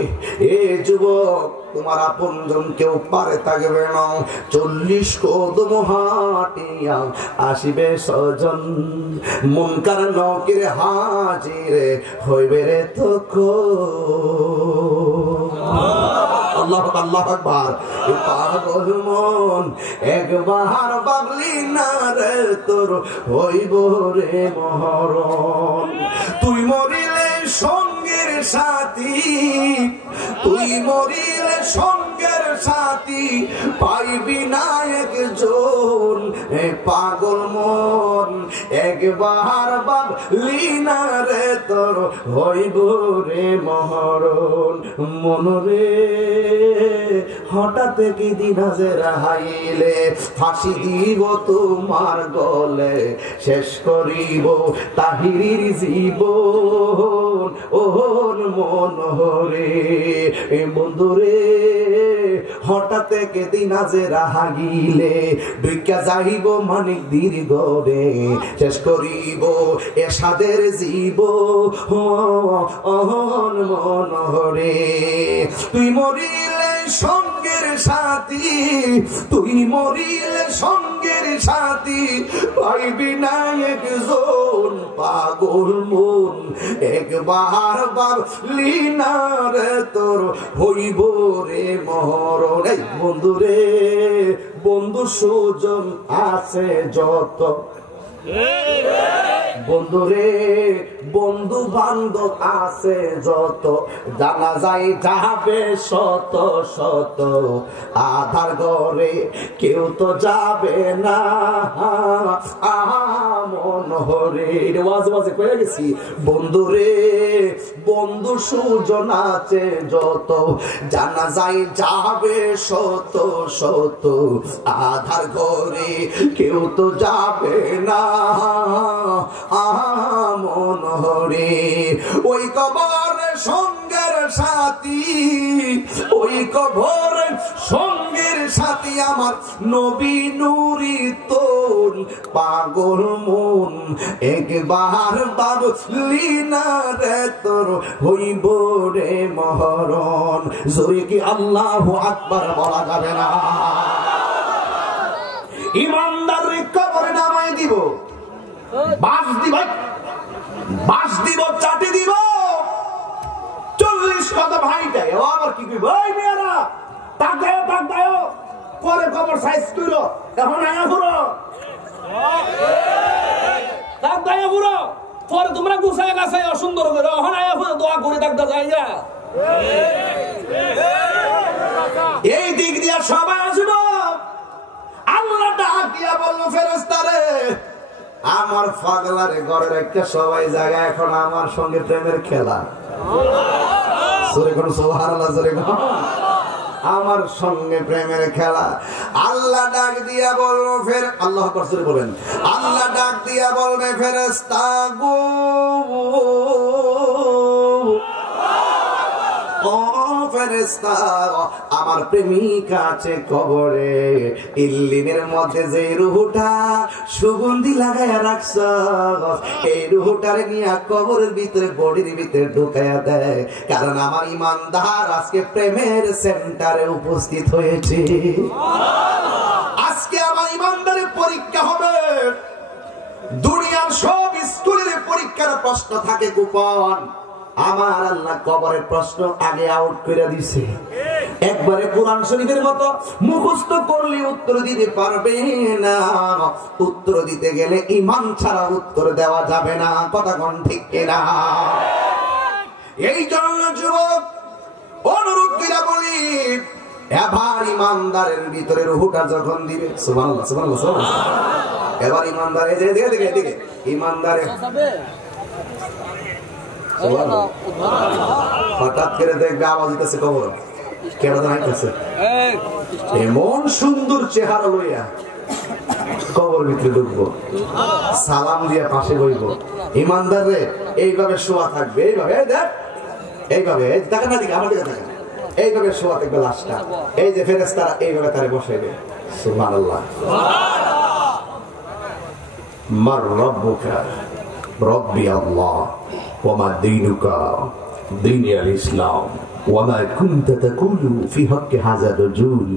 এ যুবক তোমার আপনজন কেউ পারে থাকবে না। 40 কদম হাঁটিয়া আসিবে স্বজন, মুনকার নকির হাজিরে হইবে রে তখন। আল্লাহু আকবার। পাগল মন একবার বাবলি না রে তোর হইব রে মহরণ। তুই মরিলে সঙ্গের সাথী, তুই মরিলে সঙ্গের সাথী পাইবি না একজন। পাগল মন একবার বাবলি না রে তোর হইব রে মহরণ। মনরে হঠাৎ কি দিন হাইলে ফাঁসি দিব তোমার গলে, শেষ করিব তাহিরির জীবন ওর মনরে। বন্ধুরে হঠাৎ কে দিন হাগিলে ডুইকা যাইব মানিক দীর্ঘরে, শেষ করিব এসাদের জীব ওর মনরে। তুই মরিলে সঙ্গের সাথী, তুই মরিলে সঙ্গের সাথী পাইবি না একজন। পাগল মন একবার বাবলি না রে তোর হইব রে মহরণ। এই বন্ধু রে, বন্ধু সুজন আছে যত, বন্ধু রে বন্ধু বান্ধব আছে যত, জানা যায় যাবে শত শত, আধার ঘরে কেউ তো যাবে না মন হরে। ওয়াজ ওয়াজে কয়ে গেছি। বন্ধু রে বন্ধু সুজন আছে যত, জানা যায় যাবে শত শত, আধার ঘরে কেউ তো যাবে না মন হরে। ওই কবর সঙ্গের সাথী, ওই কবর সঙ্গের সাথী আমার নবী নুরি তোর। পাগল মন একবার বাবলি না রে তোর হইব রে মহরণ। জোরে কি আল্লাহু আকবার বলা যাবে না? ইমানদার কবরে নামাই দিব, বাস দিব, বাস দিব, চাটি দিব। 40 কথা ভাইটাই আবার কি কইব? ওই মেয়েরা তাক দাও, তাক দাও, পরে কবর সাইজ কইরো, এখন আয়া ঘুরো, তাক দাও ঘুরো, পরে তোমরা গুছায় গাছায় অসুন্দর করে এখন আয়া ঘুরো, দোয়া করে তাক দা যাই যা। এই দিক দিয়া সবাই আসবো। আল্লাহ ডাক দিয়া বলল ফেরেশতারে, আমার পাগলারে ঘরে রেখে সবাই জায়গা, এখন আমার সঙ্গে প্রেমের খেলা। সূরা কোন সুবহানাল্লাহ, জোরে কোন আমার সঙ্গে প্রেমের খেলা। আল্লাহ ডাক দিয়া বলবো ফের, আল্লাহ করছে বলেন, আল্লাহ ডাক দিয়া বলবে ফেরেশতা গো, ও ফেরেশতা আমার প্রেমিকা আছে কবরে, ইল্লিনের মধ্যে যে রুহটা সুগন্ধি লাগাইয়া রাখছ, এই রুহটারে নিয়ে কবরের ভিতরে বডির ভিতরে ঢুকাইয়া দেয়। কারণ আমার ইমানদার আজকে প্রেমের সেন্টারে উপস্থিত হয়েছে। আজকে আমার ইমানদারের পরীক্ষা হবে। দুনিয়ার সব স্কুলের পরীক্ষার প্রশ্ন থাকে গোপন, আমার আল্লাহ কবরের প্রশ্ন আগে আউট করে দিছে। একবারে কোরআন শরীফের মতো মুখস্থ করলে উত্তর দিতে পারবে না। উত্তর দিতে গেলে ঈমান ছাড়া উত্তর দেওয়া যাবে না। কথা কোন ঠিক কিনা? এই জন্য যুবক অনুরোধ করে বলি, এবার ইমানদারের ভিতরে রুহটা যখন দিবে, সুবহানাল্লাহ সুবহানাল্লাহ সুবহানাল্লাহ, এবার ইমানদার এই যে দেখে ইমানদারে হঠাৎ করে দেখবে আওয়াজ দিতেছে কবর, কেন নাইতেছে এমন সুন্দর চেহারা লইয়া কবর ভিতরে ঢুকবো, সালাম দিয়া পাশে বইব। ইমানদার রে এইভাবে শোয়া থাকবে, এইভাবে দেখ, এইভাবে দেখা না দিকে আমার দিকে দেখা, এইভাবে শোয়া থাকবে লাশটা। এই যে ফেরেশতারা এইভাবে তারে বসাইবে। সুবহানাল্লাহ। মার রব্বুকা, রব্বি আল্লাহ, ওয়া মা দীনুকা, দীনি আল ইসলাম, ওয়া মা কুনতা তাকুলু ফি হাক্কি হাযা রাজুল।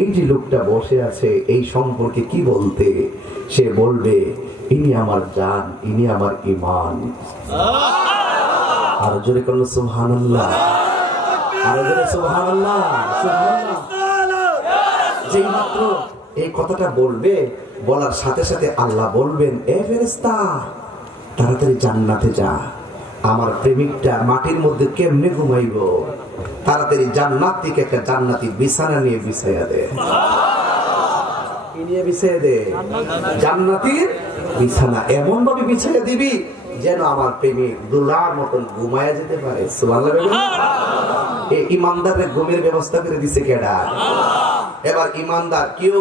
এই যে লোকটা বসে আছে এই সম্পর্কে কি বলতে, সে বলবে ইনি আমার জান, ইনি আমার ঈমান। আর জোরে করলো সুবহানাল্লাহ, আর জোরে সুবহানাল্লাহ সুবহানাল্লাহ। যেই মাত্র এই কথাটা বলবে, বলার সাথে সাথে আল্লাহ বলবেন, এ ফেরেশতা তাড়াতাড়ি জান্নাতে যা। আমার প্রেমিকটা মাটির মধ্যে কেমনে ঘুমাইব, তাড়াতাড়ি জান্নাত থেকে একটা জান্নাতি বিছানা নিয়ে বিছাইয়া দে। কি নিয়ে বিছাইয়া দে? জান্নাতির বিছানা এমন ভাবে বিছাইয়া দিবি যেন আমার প্রেমিক দুলার মতন ঘুমায়া যেতে পারে। সুবহানাল্লাহ। এই ইমানদারের ঘুমের ব্যবস্থা করে দিছে কেডা? এবার ইমানদার কেউ,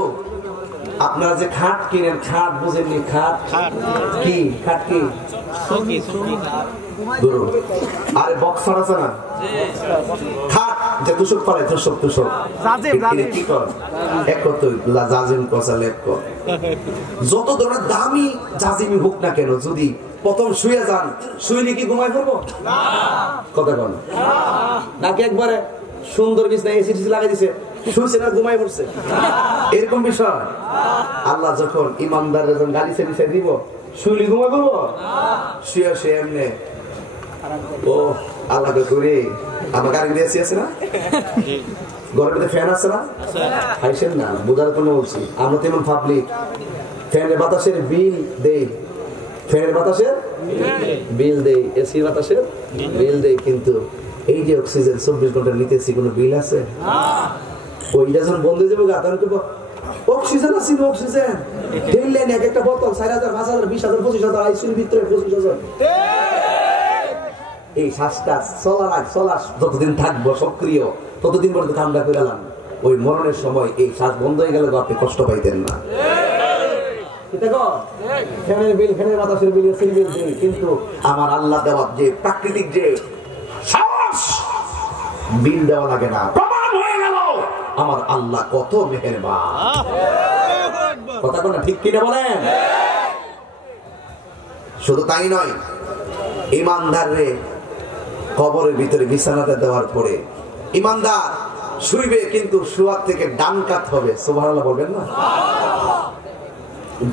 আপনারা যে খাট কিনেন, খাট বুঝেননি? খাট কি? খাট কি? আরে বক্সার আছে না, খাট যে তুষক পারে, তুষক কি কর এক জাজিম কষা লেপ কর। যত ধরনের দামি জাজিমি হোক না কেন, যদি প্রথম শুয়ে যান, শুইলে কি ঘুমাই পড়বো? কথা বল নাকি একবারে সুন্দর বিছনা এসি লাগাই দিছে, শুইছে না ঘুমাই পড়ছে, এরকম বিষয়? আল্লাহ যখন ইমানদারের যখন গালিছে বিছাই দিব, শুইলে ঘুমাই পড়বো? শুয়ে শুয়ে এমনি ও আল্লাহকে করে আমার গাড়ি দিয়ে আছে না, ঘরের মধ্যে ফ্যান আছে না, খাইছেন না, বোঝার জন্য বলছি। আমরা তেমন পাবলিক ফ্যানের বাতাসের বিল দেই, ফ্যানের বাতাসের বিল দেই, এসির বাতাসের বিল দেই, কিন্তু এই যে অক্সিজেন 24 ঘন্টা নিতেছি কোনো বিল আছে? ওইটা যখন বন্ধ হয়ে যাবো তখন অক্সিজেন আছে, অক্সিজেন ঢেললেন এক একটা বোতল 4,000 5,000 20,000 25,000 আইসিউর ভিতরে 25,000। এই শ্বাসটা চলার যতদিন থাকবো সক্রিয়, ততদিন পর্যন্ত ঠান্ডা করে এলাম। ওই মরণের সময় এই শ্বাস বন্ধ হয়ে গেলে আপনি কষ্ট পাইতেন না। ফ্যানের বিল, ফ্যানের বাতাসের বিল, এসির বিল দিই, কিন্তু আমার আল্লাহ দেওয়া যে প্রাকৃতিক যে শ্বাস, বিল দেওয়া লাগে না। প্রমাণ হয়ে গেল আমার আল্লাহ কত মেহেরবান। কথা কোন ঠিক কিনা বলেন? শুধু তাই নয়, ইমানদারে কবরের ভিতরে বিছানাতে দেওয়ার পরে ইমানদার শুইবে, কিন্তু শুয়ার থেকে ডান কাত হবে। সুবহানাল্লাহ বলবেন না?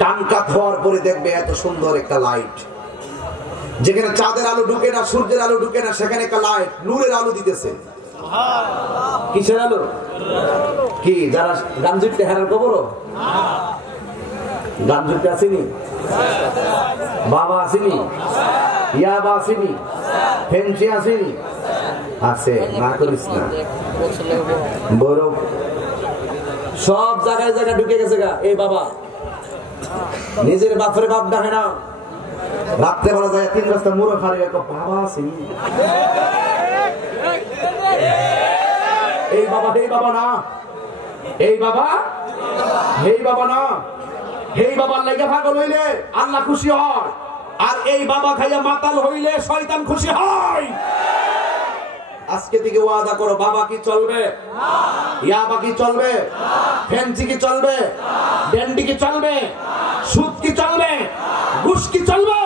ডান কাত হওয়ার পরে দেখবে এত সুন্দর একটা লাইট, যেখানে চাঁদের আলো ঢুকে না, সূর্যের আলো ঢুকে না, সেখানে একটা লাইট নূরের আলো দিতেছে। কিসের আলো? কি যারা গান জুটতে হারার কবর, গান জুটতে আসেনি, বাবা আসেনি, ইয়াবা আসেনি, ফেন্সি আসেনি, আছে না করিস না, বড় সব জায়গায় জায়গায় ঢুকে গেছে গা। এই বাবা নিজের বাপরে বাপ ডাকে না, রাত্রে বেলা যায় 3 রাস্তা মুড়ো খারে বাবা আসেনি। এই বাবা হেই বাবা না, এই বাবা হেই বাবা না, হেই বাবার লেগে ভাগল হইলে আল্লাহ খুশি হয়, আর এই বাবা খাইয়া মাতাল হইলে শয়তান খুশি হয়। আজকে থেকে ওয়াদা করো, বাবা কি চলবে, ইয়াবা কি চলবে, ফেন্সি কি চলবে, ড্যান্ডি কি চলবে, সুদ কি চলবে, ঘুষ কি চলবে?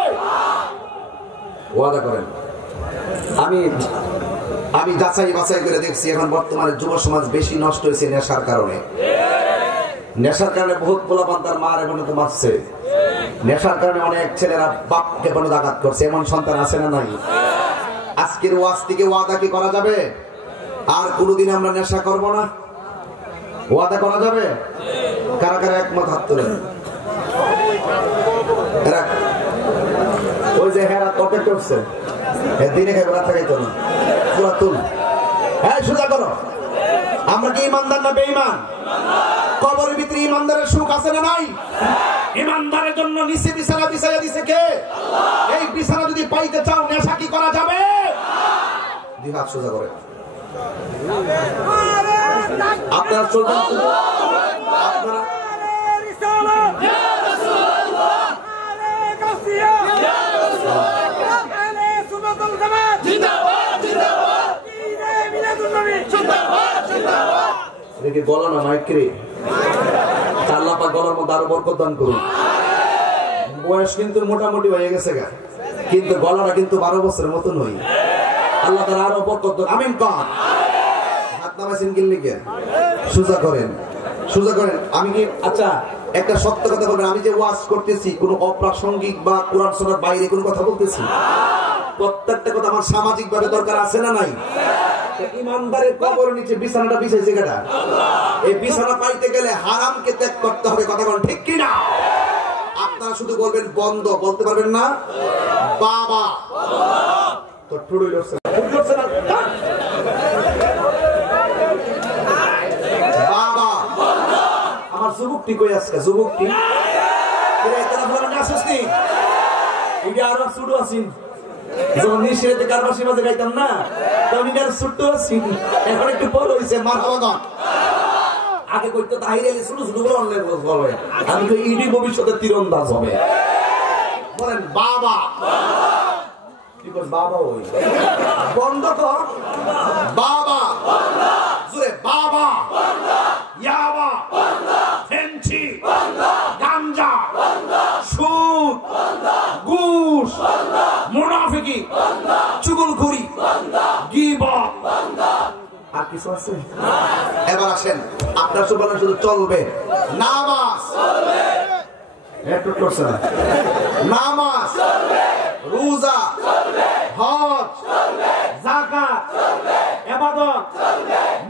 ওয়াদা করেন। আমি যাচাই বাছাই করে দেখছি এখন বর্তমানে যুব সমাজ বেশি নষ্ট হয়েছে নেশার কারণে। নেশার কারণে বহুত পোলাপান তার মার এখন তো মারছে। নেশার কারণে অনেক ছেলেরা বাপকে কোনো আঘাত করছে, এমন সন্তান আছে না নাই? আজকের ওয়াজ থেকে ওয়াদা কি করা যাবে আর কোনোদিন আমরা নেশা করব না? ওয়াদা করা যাবে? কারা কারা একমত হাত তোলেন। ওই যে হেরা কত করছে দিনে খাইবে রাত খাইতো না, পুরা তুল। হ্যাঁ সোজা করো। আমরা কি ইমানদার না বেঈমান? কবরের ভিতরে ইমানদারের সুখ আছে না নাই? ইমানদারের জন্য নিচে বিছানা বিছাইয়া দিছে কে? এই বিছানা যদি পাইতে চাও নেশা কি করা যাবে? দুই হাত সোজা করে আপনারা চলবেন। আপনারা দেখি গলা না মাইক্রি আল্লাহ পাক গলার মধ্যে আরো বরকত দান করুন। বয়স কিন্তু মোটামুটি হয়ে গেছে গা, কিন্তু গলাটা কিন্তু 12 বছরের মতন হই। আল্লাহ তার আরো বরকত দান। আমিন কর। হাত নামাইছেন কি লিখে? সোজা করেন, সোজা করেন। আমি কি আচ্ছা একটা সত্য কথা বলবেন, আমি যে ওয়াজ করতেছি কোন অপ্রাসঙ্গিক বা কোরআন সুন্নাহর বাইরে কোনো কথা বলতেছি? প্রত্যেকটা কথা আমার সামাজিক ভাবে দরকার আছে না নাই? ইমানদারের কবরের নিচে বিছানাটা বিছাইছে কেডা? এই বিছানা পাইতে গেলে হারামকে ত্যাগ করতে হবে। কথা বলেন ঠিক কি না? আপনারা শুধু বলবেন বন্ধ, বলতে পারবেন না বাবা তো ঠুড়ুই লড়ছে বাবা। আমার যুবকটি কই আজকে? যুবকটি এটা আরো ছোট আছেন যখন নিঃশ্রেতে কারবাসী মাঝে গাইতাম না, তখন ছোট্ট আছি, এখন একটু বড় হয়েছে। মারহাবা। আগে কইতো তাহিরে ছোট ছোট বলে, আমি তো ইডি ভবিষ্যতে তীরন্দাজ হবে। বলেন বাবা। বাবা ওই বন্ধ কর বাবা, জোরে বাবা। ইয়াবা, ফেন্সি, গাঞ্জা, সুদ, ঘুষ, মুনাফিকি, চুগলখড়ি, গীবত, আর কিছু আছে? এবার আসেন আপনার সুবহান শুধু চলবে। নামাজ একটু করছে না, নামাজ, রোজা, হজ, যাকাত, ইবাদত,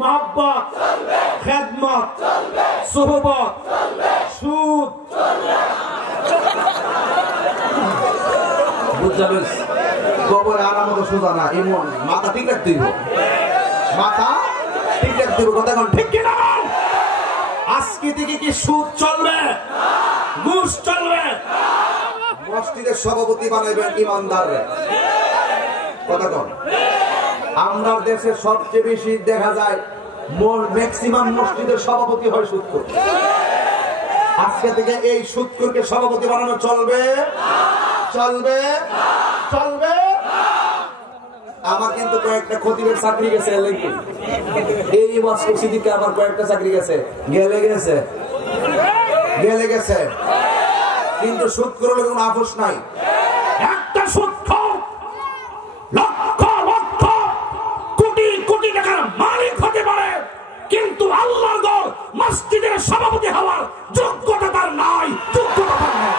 মহব্বত, খেদমত, সুহবত, সুদ, বুঝাবেন? কবরে আরামত সোজা না, এমন মাথা ঠিক রাখতে দিব, মাথা ঠিক রাখতে দিব। কথা এখন ঠিক কিনা? আজকে থেকে কি সুদ চলবে, ঘুষ চলবে? মসজিদের সভাপতি বানাইবেন ইমানদার। কথা কন। আমরা দেশে সবচেয়ে বেশি দেখা যায় ম্যাক্সিমাম মসজিদের সভাপতি হয় সুদখোর। আজকে থেকে এই সুদখোরকে সভাপতি বানানো চলবে? চলবে? চলবে? আমার কিন্তু কয়েকটা খতিবের চাকরি গেছে, এই ওয়াজ করছি দিকে আমার কয়েকটা চাকরি গেছে, গেলে গেছে, গেলে গেছে, কিন্তু সুদখোর হলে কোনো আপোষ নাই। একটা সুদখোর লক্ষ লক্ষ কোটি কোটি টাকার মালিক হতে পারে, কিন্তু আল্লাহর ঘর মসজিদের সভাপতি হওয়ার যোগ্যতা তার নাই, যোগ্যতা তার নাই।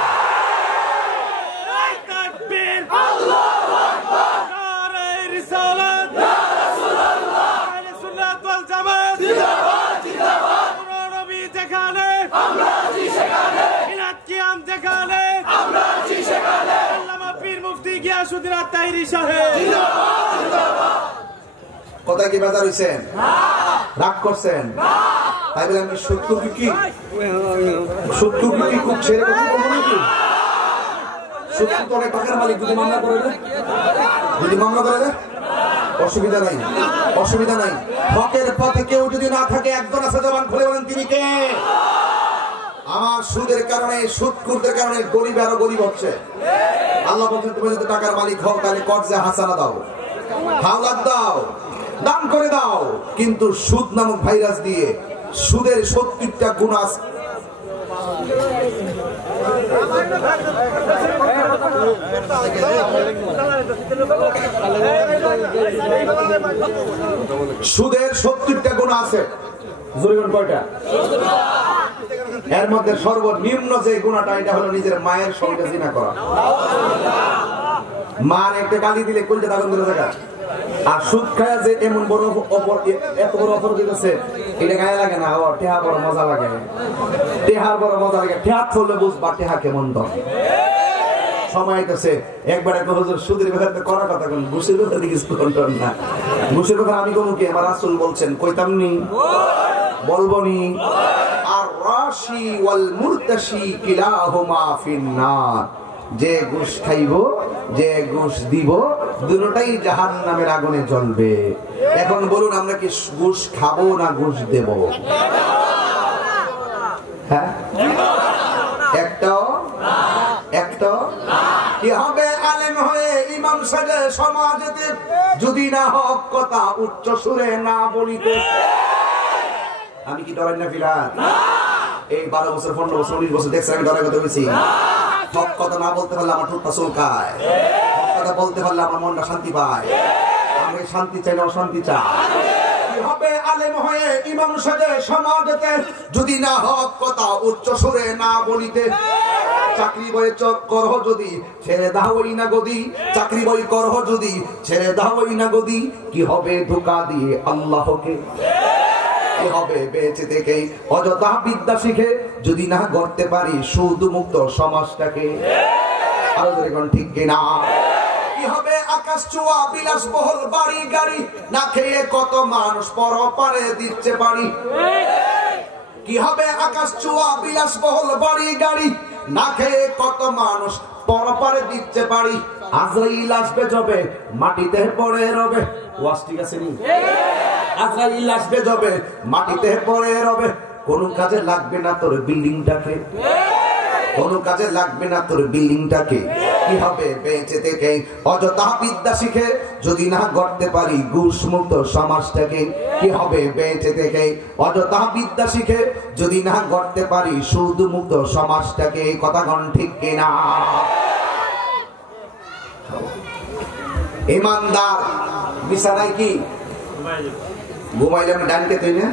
কোথায় কি বাজার হইছেন? রাগ করছেন? তাই বলে আমি শত্রু কি শত্রু কি খুব ছেড়ে কথা বলবো নাকি? শত্রু তো অনেক টাকার মালিক, যদি মামলা করে দেয়, যদি মামলা করে দেয় অসুবিধা নাই, অসুবিধা নাই। হকের পথে কেউ যদি না থাকে, একজন আছে জবান খুলে বলেন তিনি কে? আমার সুদের কারণে, সুদখোরদের কারণে গরিব আরো গরিব হচ্ছে। আল্লাহ বলছেন তুমি যদি টাকার মালিক হও তাহলে কর্জে হাসানা দাও, হাওলাত দাও, দান করে দাও, কিন্তু সুদ নামক ভাইরাস দিয়ে সুদের 70টা গুণ আছে। সুদের 70টা গুণ আছে। জরিগুণ কয়টা? এর মধ্যে সর্বনিম্ন যে গুণাটা এটা হলো নিজের মায়ের সঙ্গে জিনা করা। মার একটা গালি দিলে কলজা দাগন ধরে থাকা। আর সুদ খায় যে এমন বড় এত বড় অফার দিতেছে, এটা গায়ে লাগে না। ও টেহা বড় মজা লাগে, টেহার বড় মজা লাগে। টেহা চললে বুঝবা টেহা কেমন দম। সময় গেছে একবার এক হুজুর সুদের ব্যাপারে করার কথা কোন, ঘুষের ব্যাপারে কিছু কন্ট্রোল না। ঘুষের ব্যাপারে আমি কমু কি, আমার রাসূল বলছেন, কইতাম নি, বলবো নি। আর রাশি ওয়াল মুরতাশি কিলাহুমা ফিন্নার, যে ঘুষ খাইব, যে ঘুষ দিব, দুটোটাই জাহান্নামের আগুনে জ্বলবে। এখন বলুন আমরা কি ঘুষ খাবো না ঘুষ দেব? হ্যাঁ, একটাও কি হবে আলেম হয়ে ইমাম সাজে সমাজেতে, যদি না হক কথা উচ্চ সুরে না বলিতে। আমি কি ডরাই না ফিরাত? এই 12 বছর 15 বছর 19 বছর দেখছেন আমি ডরাই কথা বলছি? হক কথা না বলতে পারলে আমার ঠোঁটটা চুলকায়, হক কথা বলতে পারলে আমার মনটা শান্তি পায়। আমি শান্তি চাই না অশান্তি চাই। কি হবে আলেম হয়ে ইমাম সাজে সমাজেতে, যদি না হক কথা উচ্চ সুরে না বলিতে। চাকরি বই করহ যদি ছেড়ে দাওই না গদি, চাকরি বই করহ যদি ছেড়ে দাওই না গদি। কি হবে ধোঁকা দিয়ে আল্লাহকে, কি হবে বেঁচে থেকে অযথা বিদ্যা শিখে, যদি না গড়তে পারি সুদ মুক্ত সমাজটাকে। আরো দেখুন ঠিক কিনা? কি হবে আকাশ ছোঁয়া বিলাসবহুল বাড়ি গাড়ি, না খেয়ে কত মানুষ পরপারে দিচ্ছে বাড়ি। কি হবে আকাশ ছোঁয়া বিলাসবহুল বাড়ি গাড়ি, না খেয়ে কত মানুষ পরপারে দিচ্ছে বাড়ি। আজরাইল আসবে যবে মাটিতে পড়ে রবে। ওয়াজ ঠিক আছে নি? আজরাইল আসবে যবে মাটিতে পড়ে রবে। কোন কাজে লাগবে না তোর বিল্ডিংটাকে, কোন কাজে লাগবে না তোর বিল্ডিংটাকে। কি হবে বেঁচে থেকে অযথা বিদ্যা শিখে, যদি না গড়তে পারি ঘুষ মুক্ত সমাজটাকে। কি হবে বেঁচে থেকে অযথা বিদ্যা শিখে, যদি না গড়তে পারি সুদ মুক্ত সমাজটাকে। কথা কোন ঠিক কিনা? ইমানদার বিছানায় কি ঘুমাইলে আমি ডানকে তুই না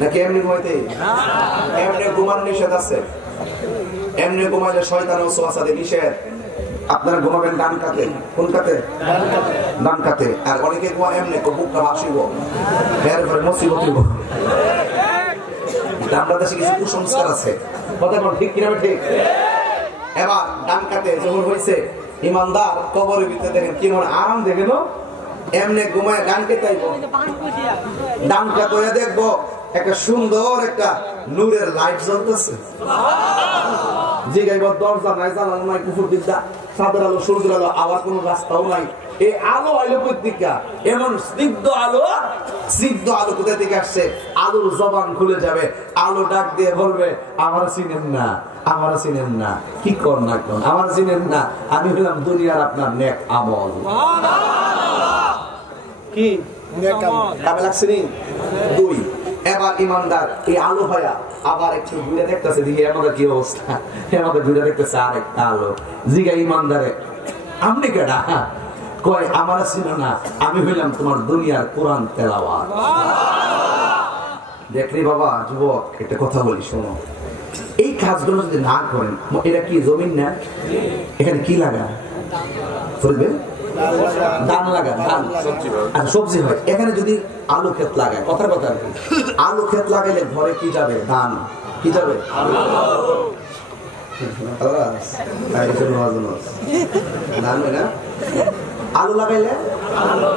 নাকি এমনি ঘুমাইতে? এমনি ঘুমান নিষেধ আছে, এমনি ঘুমাইলে শয়তান ওয়াসওয়াসা দেয় নিষেধ। আপনারা ঘুমাবেন ডান কাতে। কোন কাতে? ডান কাতে। আর অনেকে ঘুমায় এমনি বুকটা হাসিব, এর পরে মুসিবত হইব। আমরা দেশে কিছু কুসংস্কার আছে, কথা কোন ঠিক কিনা? ঠিক। এবার ডান কাতে যখন হয়েছে, ইমানদার কবরের ভিতরে দেখেন কি মনে আরাম দেখেন, এমনি ঘুমায় ডান কে তাইব, ডান কাতে দেখবো একটা সুন্দর একটা নূরের লাইট জ্বলতেছে। জিগাইব দরজা নাই, জানালা নাই, কুকুর দিকটা সাদের আলো, সূর্যের আলো, আবার কোন রাস্তাও নাই। এই আলো আইলো কোথেকে? এমন স্নিগ্ধ আলো, স্নিগ্ধ আলো কোথা থেকে আসছে? আলোর জবান খুলে যাবে, আলো ডাক দিয়ে বলবে আমার চিনেন না, আমার চিনেন না। কি কর না কোন আমার চিনেন না, আমি হলাম দুনিয়ার আপনার নেক আমল। কি নেক আমল কামে লাগছে নি? দুই। এবার ইমানদার এই আলো হয়া আবার একটু ঘুরে দেখতেছে, দিকে আমাদের কি অবস্থা, আমাদের ঘুরে দেখতেছে আর একটা আলো। জিগা ইমানদারে আপনি কেডা? কয় আমার ছিল না, আমি হইলাম তোমার দুনিয়ার কোরআন তেলাওয়াত। দেখলি বাবা যুবক, একটা কথা বলি শোনো, এই কাজগুলো যদি না করেন, এটা কি জমিন না? এখানে কি লাগা চলবে? ধান লাগা, ধান আর সবজি হয়। এখানে যদি আলু ক্ষেত লাগায়, কথার কথা আর কি, আলু ক্ষেত লাগাইলে ঘরে কি যাবে? ধান। কি যাবে? ধান হয় না? আলু লাগাইলে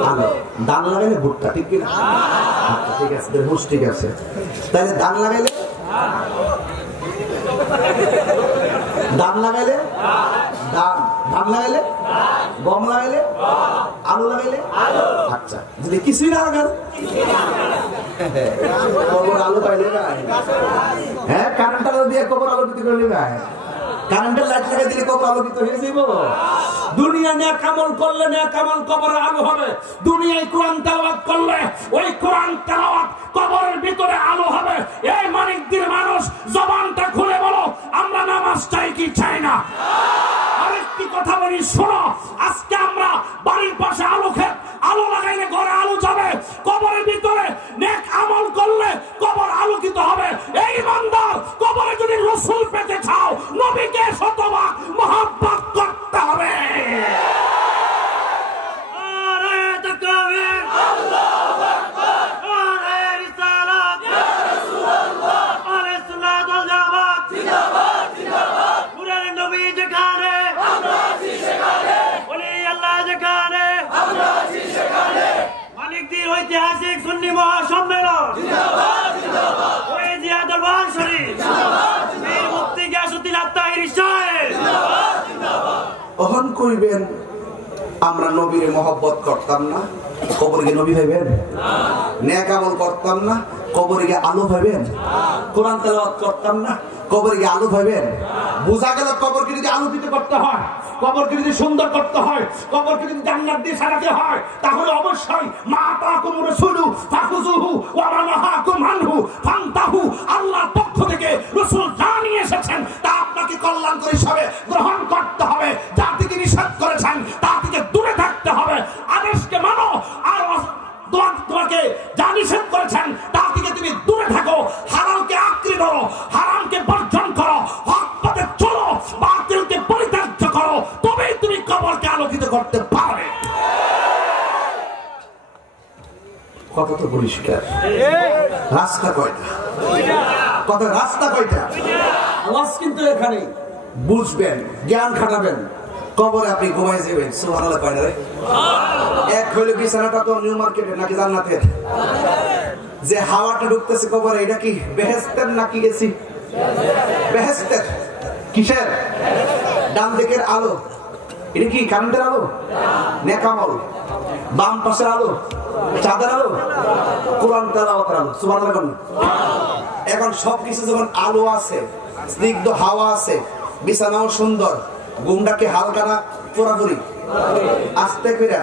আলু, ধান লাগাইলে ভুট্টা, ঠিক কিনা? ঠিক আছে, হুশ ঠিক আছে। তাহলে ধান লাগাইলে, ধান লাগাইলে ধান, ধান লাগাইলে গম, লাগাইলে আলু, লাগাইলে আচ্ছা। যদি কিছুই না লাগান, কবর আলু পাইলে নাই? হ্যাঁ, কারেন্ট আলু দিয়ে কবর আলু বিক্রি করলে নাই? কারেন্টের লাইট লাগাই দিলে কবর আলোকিত হয়ে যাইব। দুনিয়া নেক আমল করলে নেক আমল কবরে আলো হবে। দুনিয়ায় কোরআন তেলাওয়াত করলে ওই কোরআন তেলাওয়াত কবরের ভিতরে আলো হবে। এই মানিকদের মানুষ জবানটা খুলে বলো, আমরা নামাজ চাই কি চাই না? আরেকটি কথা বলি শোনো, আজকে আমরা বাড়ির পাশে আলো খেত আলো লাগাইলে ঘরে আলো যাবে, কবরের ভিতরে নেক আমল করলে কবর আলোকিত হবে। এই ইমানদার, কবরে যদি রাসূল পেতে চাও নবীকে শতভাগ মহব্বত করতে হবে। ঐতিহাসিক সুন্নি মহাসম্মেলন ওই জিয়া দরবার শরীফ বীর মুফতি গিয়াসউদ্দিন আত্তাহিরি সাহেব অহন কইবেন আমরা নবীরে মহব্বত করতাম না, কবরে গিয়ে নবী ভাইবেন? নেক আমল করতাম না, কবরে গিয়ে আলো ভাইবেন? কোরআন তেলাওয়াত করতাম না, কবরে গিয়ে আলো ভাইবেন? বোঝা গেল কবরকে যদি আলোকিত করতে হয়, কবরকে যদি সুন্দর করতে হয়, কবরকে যদি জান্নাত দিয়ে সাজাতে হয়, তাহলে অবশ্যই মা তাকুম রাসূলু ফাখুযুহু ওয়া মা নাহাকুম আনহু ফান্তাহু। আল্লাহর পক্ষ থেকে রাসূল জানিয়ে এসেছেন তা আপনাকে কল্যাণকর হিসাবে গ্রহণ করতে হবে। যা থেকে নিষেধ করেছেন তা থেকে দূরে থাকতে হবে। আদেশকে মানো, আর তোমাকে যা নিষেধ করেছেন তা থেকে তুমি দূরে থাকো। হারামকে আঁকড়ে ধরো, হারামকে বর্জন করো, হক পথে চলো, বাতিলকে পরিত্যাজ্য করো, তবেই তুমি কবরকে আলোকিত করতে পারবে। কথা তো পরিষ্কার। রাস্তা কয়টা? কথা রাস্তা কয়টা? আওয়াজ কিন্তু এখানে বুঝবেন, জ্ঞান খাটাবেন, কবরে আপনি ঘুমাই যাবেন। সুবহানাল্লাহ কয় না রে? এক হইলো বিছানাটা তো নিউ মার্কেটে নাকি জান্নাতের? যে হাওয়াটা ঢুকতেছে কবরে, এটা কি বেহেশতের নাকি গেছি? বেহেশতের। কিসের? ডান দিকের আলো, এটা কি কারেন্টের আলো? নেক আমল। বাম পাশের আলো চাঁদের আলো, কোরআন তেলাওয়াতের আলো। সুবহানাল্লাহ। এখন সবকিছু যখন আলো আছে, স্নিগ্ধ হাওয়া আছে, বিছানাও সুন্দর, ঘুমটাকে হালকা না পুরাপুরি? আস্তে করে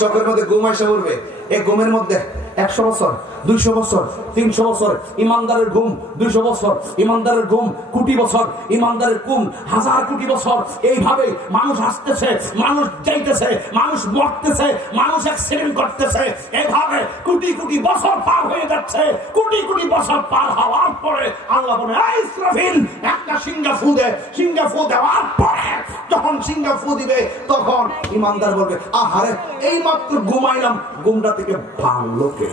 চোখের মধ্যে ঘুম এসে উঠবে। এই ঘুমের মধ্যে 100 বছর, 200 বছর, 300 বছর ইমানদারের ঘুম, 200 বছর ইমানদারের ঘুম, কোটি বছর ইমানদারের ঘুম, 1000 কোটি বছর। এইভাবে মানুষ আসতেছে, মানুষ যাইতেছে, মানুষ মরতেছে, মানুষ অ্যাক্সিডেন্ট করতেছে। এইভাবে কোটি কোটি বছর পার হয়ে যাচ্ছে। কোটি কোটি বছর পার হওয়ার পরে আল্লাহ বলে, এই ইসরাফিল একটা সিংহা ফু দে। সিংহা ফু দেওয়ার পরে যখন সিংহা ফু দিবে তখন ইমানদার বলবে, আহারে এই মাত্র ঘুমাইলাম, ঘুমটা থেকে ভাঙলো কে?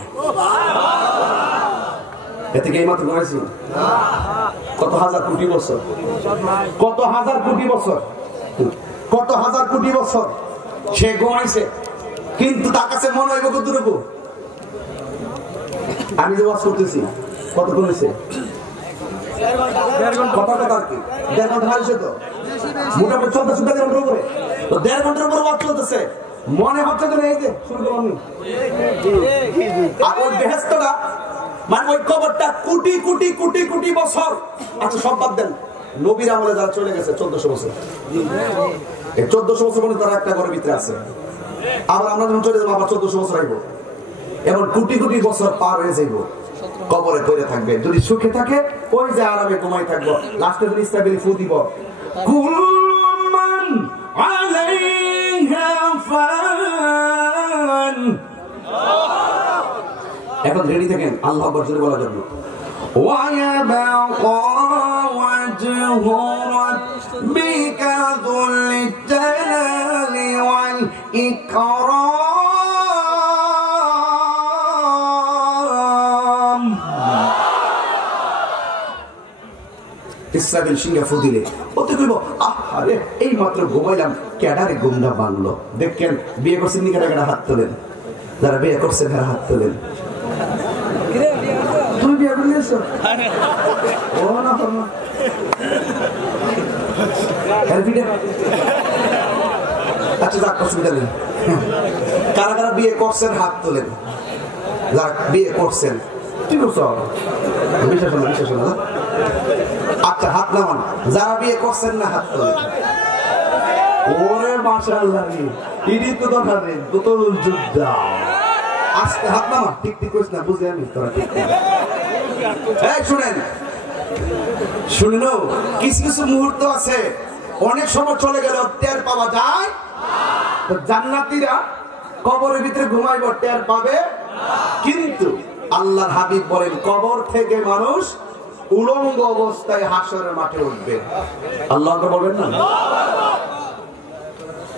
এতে কি এই মাত্র ঘুমাইছি? কত হাজার কোটি বছর, কত হাজার কোটি বছর, কত হাজার কোটি বছর সে ঘুমাইছে, কিন্তু তার কাছে মনে হইব কতটুকু? আমি যে ওয়াজ করতেছি কত ঘুমাইছে? কথা কথা আর কি 1.5 ঘন্টা হারিয়েছে তো, মোটামুটি 14-15 ঘন্টার উপরে, তো 1.5 ঘন্টার উপরে ওয়াজ চলতেছে। মনে হচ্ছে তো এই যে শুরু করলাম আর ওই বেহেশতটা, মানে ওই কবরটা কোটি কোটি কোটি কোটি বছর। আচ্ছা সব বাদ দেন, নবীর আমলে যারা চলে গেছে 1400 বছর, এই 1400 বছর পর্যন্ত তারা একটা ঘরের ভিতরে আছে। আবার আমরা যখন চলে যাবো আবার 1400 বছর আইব, এমন কোটি কোটি বছর পার হয়ে যাইব, কবরে পড়ে থাকবে। যদি সুখে থাকে ওই যে আরামে ঘুমাই থাকবো, লাস্টে যদি ইসলামের ফু দিব, কুল্লুমান আলাইহা ফান। এখন রেডি থাকেন আল্লাহু আকবার জোরে বলার জন্য। ওয়ায়াবাকা ওয়াজহু রাব্বিকা যুল জালালি ওয়াল ইকরাম। ইসরাফিল সিংহা ফু দিলে ওতে কইব, আরে এই মাত্র ঘুমাইলাম, কেডারে ঘুমটা ভাঙলো? দেখেন বিয়ে করছেন নি? কেডা কেডা হাত তোলেন? যারা বিয়ে করছেন তারা হাত তোলেন। তুমি বিয়ে করে নিয়েছো? ও না আচ্ছা যাক, অসুবিধা নেই। কারা কারা বিয়ে করছেন হাত তোলেন। যাক বিয়ে করছেন, ঠিক আছে, বিশ্বাস হলো বিশ্বাস হলো। আচ্ছা হাত নামান, যারা বিয়ে করছেন না হাত তোলেন। ওরে মাশাআল্লাহ, ইডি তো দরকার নেই, দুটোল যোদ্ধা। আস্তে হাত নামান, ঠিক ঠিক করিস না, বুঝে আমি তোরা ঠিক। এই শুনেন, শুনেন, কিছু কিছু মুহূর্ত আছে অনেক সময় চলে গেল টের পাওয়া যায়। তো জান্নাতীরা কবরের ভিতরে ঘুমাইব, টের পাবে। কিন্তু আল্লাহর হাবিব বলেন কবর থেকে মানুষ উলঙ্গ অবস্থায় হাসরের মাঠে উঠবে। আল্লাহ তো বলবেন না,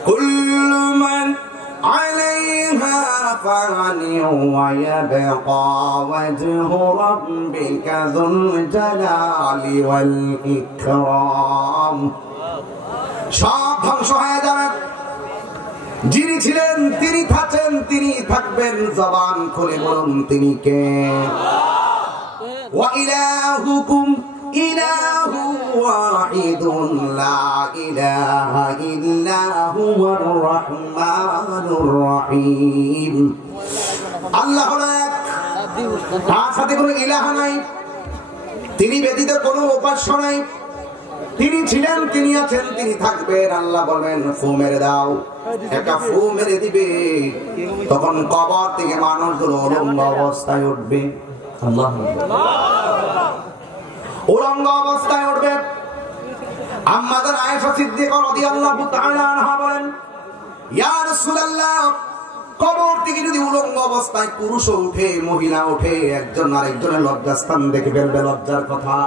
কুল্লু মান আলাইহা ফান ওয়া ইয়াবকা ওয়াজহু রাব্বিকা যুল জালালি ওয়াল ইকরাম। সব ধ্বংস হয়ে যাবে, যিনি ছিলেন তিনি থাকেন, তিনি থাকবেন। জবান খুলে বলুন তিনি কে? ওয়া ইলাহুকুম ইলাহু ওয়াহিদুন লা ইলাহা ইল্লা হুয়ার রহমানুর রহিম। আল্লাহ হলো এক, তার সাথে কোনো ইলাহ নাই, তিনি ব্যতীত কোনো উপাস্য নাই। তিনি ছিলেন, তিনি আছেন, তিনি থাকবেন। আল্লাহ বলবেন ফু মেরে দাও, একটা ফু মেরে দিবে, তখন কবর থেকে মানুষগুলো উলঙ্গ অবস্থায় উঠবে। আল্লাহ উলঙ্গ অবস্থায় উঠবে। আম্মা জান আয়েশা সিদ্দিকা রাদিয়াল্লাহু তাআলা আনহা বলেন, ইয়া রাসূলুল্লাহ, কবর থেকে যদি উলঙ্গ অবস্থায় পুরুষ উঠে, মহিলা উঠে, একজন আরেকজনের লজ্জাস্থান দেখে ফেলবে, লজ্জার কথা।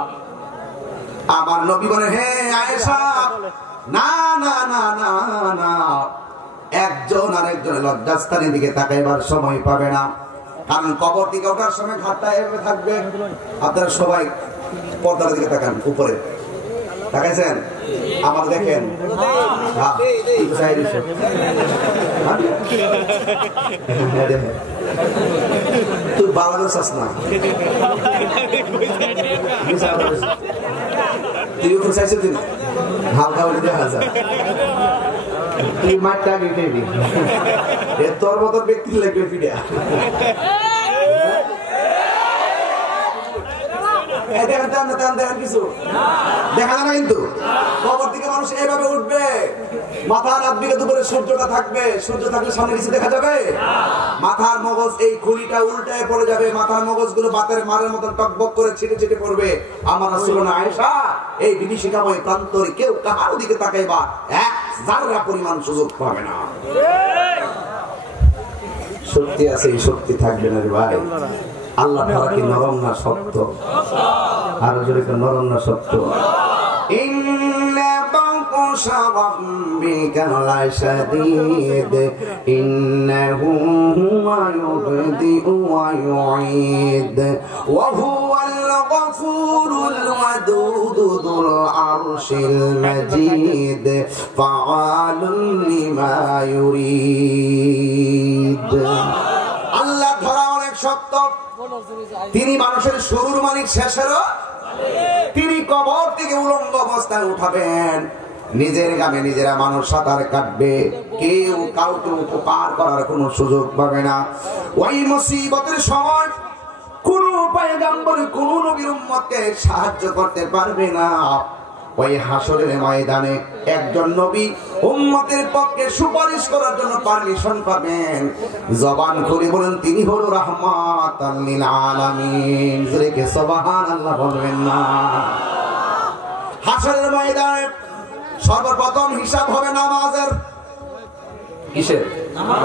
আমার নবী বলেন, হে আয়েশা, না না না না না, একজন আরেকজনের লজ্জাস্থানের দিকে তাকাইবার সময় পাবে না। কারণ কবর থেকে ওঠার সময় ঘাটটা এভাবে থাকবে। আপনারা সবাই পর্দার দিকে তাকান, উপরে তাকাইছেন? আমার দেখেন, তুই বাংলাদেশ আস না, তুই উপরে চাইছিস, তুই হালকা বলে দেখা যায়, তুই মাঠটা আগে খেয়ে তোর মতো ব্যক্তি লাগবে ফিরিয়া। কিছু দেখা যায় না, কিন্তু কবর থেকে মানুষ এইভাবে উঠবে, মাথার রাত বিকে দুপুরে সূর্যটা থাকবে, সূর্য থাকলে সামনে কিছু দেখা যাবে? মাথার মগজ এই খুলিটা উল্টায় পড়ে যাবে, মাথার মগজ গুলো বাতের মারের মতো টকবক করে ছিটে ছিটে পড়বে। আমার রাসূলুল্লাহ আয়েশা, এই বিভীষিকাময় প্রান্তরে কেউ কাহার দিকে তাকাইবা এক জাররা পরিমাণ সুযোগ পাবে না। শক্তি আছে, এই শক্তি থাকবে না রে ভাই। আল্লাহ তাআলা কি নরম না শক্ত? আর জোরে কি নরম না শক্ত? ইন্না বাকুশা রাব্বিকা লাশাদীদ ইন্নাহু হুয়া ইউবদিউ ওয়া ইউঈদ ওয়া হুয়াল গফুরুল ওয়াদুদ যুল আরশিল মাজিদ ফাআলুন লিমা ইউরিদ। আল্লাহ তাআলা অনেক শক্ত, তিনি মানুষের শুরুর মালিক, শেষেরও। তিনি কবর থেকে উলঙ্গ অবস্থায় উঠাবেন, নিজের গামে নিজেরা মানুষ সাঁতার কাটবে, কেউ কাউকে উপকার করার কোনো সুযোগ পাবে না। ওই মুসিবতের সময় কোন পয়গম্বর, কোন নবীর উম্মতকে সাহায্য করতে পারবে না। ওই হাসরের ময়দানে একজন নবী উম্মতের পক্ষে সুপারিশ করার জন্য পারমিশন পাবেন। জবান খুলে বলেন তিনি হলো রাহমাতাল লিল আলামিন। জোরে কে সুবহানাল্লাহ বলবেন না? হাসরের ময়দানে সর্বপ্রথম হিসাব হবে নামাজের। কিসের? নামাজ।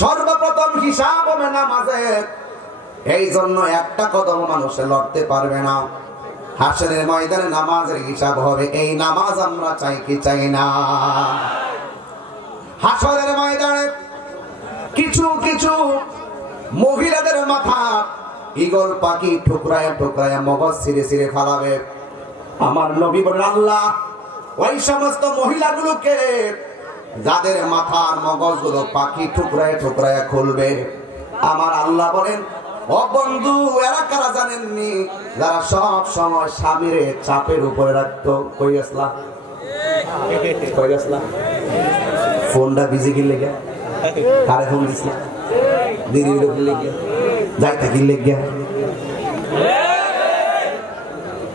সর্বপ্রথম হিসাব হবে নামাজের। এই জন্য একটা কদম মানুষে লড়তে পারবে না। হাসরের ময়দানে নামাজের হিসাব হবে। এই নামাজ আমরা চাই কি চাই না? হাসরের ময়দানে কিছু কিছু মহিলাদের মাথা ঈগল পাখি ঠুকরায় ঠুকরায় মগজ ছিঁড়ে ছিঁড়ে ফালাবে। আমার নবী বলেন আল্লাহ ওই সমস্ত মহিলাগুলোকে যাদের মাথার মগজগুলো পাখি ঠুকরায় ঠুকরায় খুলবে, আমার আল্লাহ বলেন ও বন্ধু এরা কারা জানেননি? যারা সব সময় স্বামীর চাপের উপরে রাখতো। কই আসলা কই আসলা ফোনটা বিজি কিনলে গিয়া, কারে ফোন দিছিলা, দিদি কিনলে গিয়া, যাইতা কিনলে গিয়া,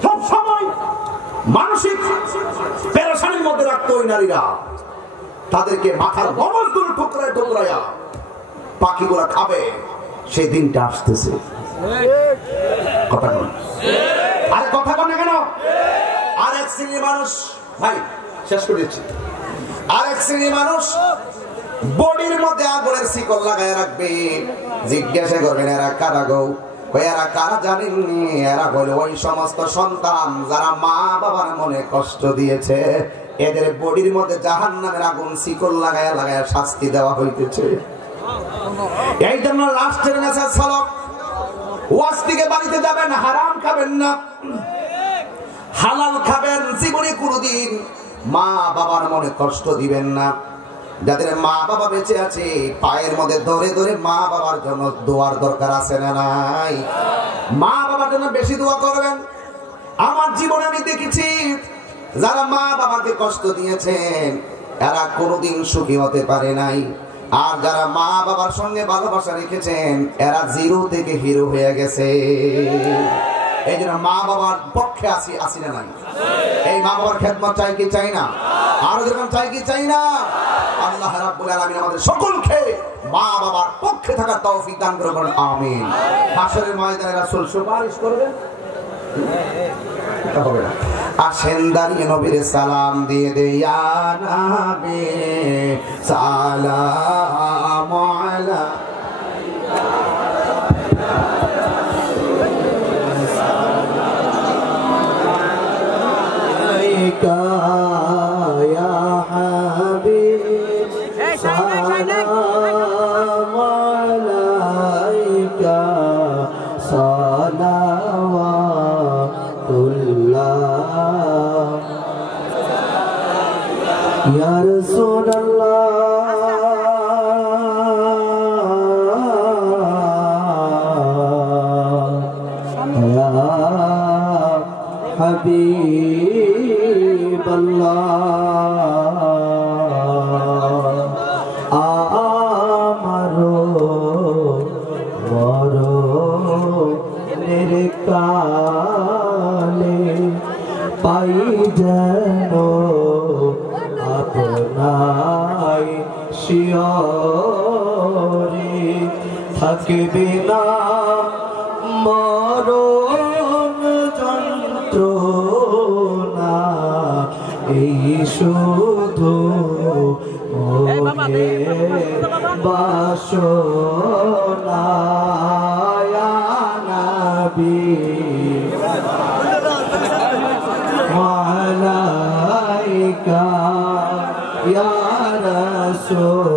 সব মানসিক পেরেশানির মধ্যে রাখতো ওই নারীরা, তাদেরকে মাথার মগজগুলো ঠুকরায় ঠুকরাইয়া পাখিগুলা খাবে, সেই দিনটা আসতেছে। কথা বল, আরে কথা বল না কেন? আর এক শ্রেণীর মানুষ, ভাই শেষ করে দিচ্ছি, আর এক শ্রেণীর মানুষ বডির মধ্যে আগুনের শিকল লাগায় রাখবে। জিজ্ঞাসা করবেন এরা কারা গো? এরা কারা জানেননি? এরা হলো ওই সমস্ত সন্তান যারা মা বাবার মনে কষ্ট দিয়েছে, এদের বডির মধ্যে জাহান্নামের আগুন শিকল লাগায় লাগায় শাস্তি দেওয়া হইতেছে। এই জন্য লাস্টের মেসেজ হলো, ওয়াজ থেকে বাড়িতে যাবেন, হারাম খাবেন না, হালাল খাবেন। জীবনে কোনোদিন মা বাবার মনে কষ্ট দিবেন না। যাদের মা বাবা বেঁচে আছে পায়ের মধ্যে ধরে ধরে মা বাবার জন্য দোয়ার দরকার আছে না নাই? মা বাবার জন্য বেশি দোয়া করবেন। আমার জীবনে আমি দেখেছি যারা মা বাবাকে কষ্ট দিয়েছেন এরা কোনোদিন সুখী হতে পারে নাই, আর যারা মা বাবার সঙ্গে ভালোবাসা রেখেছেন এরা জিরো থেকে হিরো হয়ে গেছে। এই জন্য মা বাবার পক্ষে আসি না নাই? এই মা বাবার খেদমত চাই কি চাই না? আরো যেরকম চাই কি চাই না? আল্লাহ রাব্বুল আলামিন আমাদের সকলকে মা বাবার পক্ষে থাকার তৌফিক দান করুন, আমিন। হাশরের ময়দানে রাসূল সুপারিশ করবেন, এটা হবে না। আসেন দাঁড়িয়ে নবীর সালাম দিয়ে দে, ইয়া নবী সালাম আলাইকা ইয়া হাবিব সালাম আলাইকা সালাওয়াতুল্লাহ ইয়া রাসূলুল্লাহ ইয়া হাবিবাল্লাহ আমারো মরণের কালে পাই যেন আপনায় শিয়রে, থাকবে না মরণ যন্ত্রণা, এই শুধু মনে বাসনা, ইয়া নবী আলাইকা ইয়া রাসূল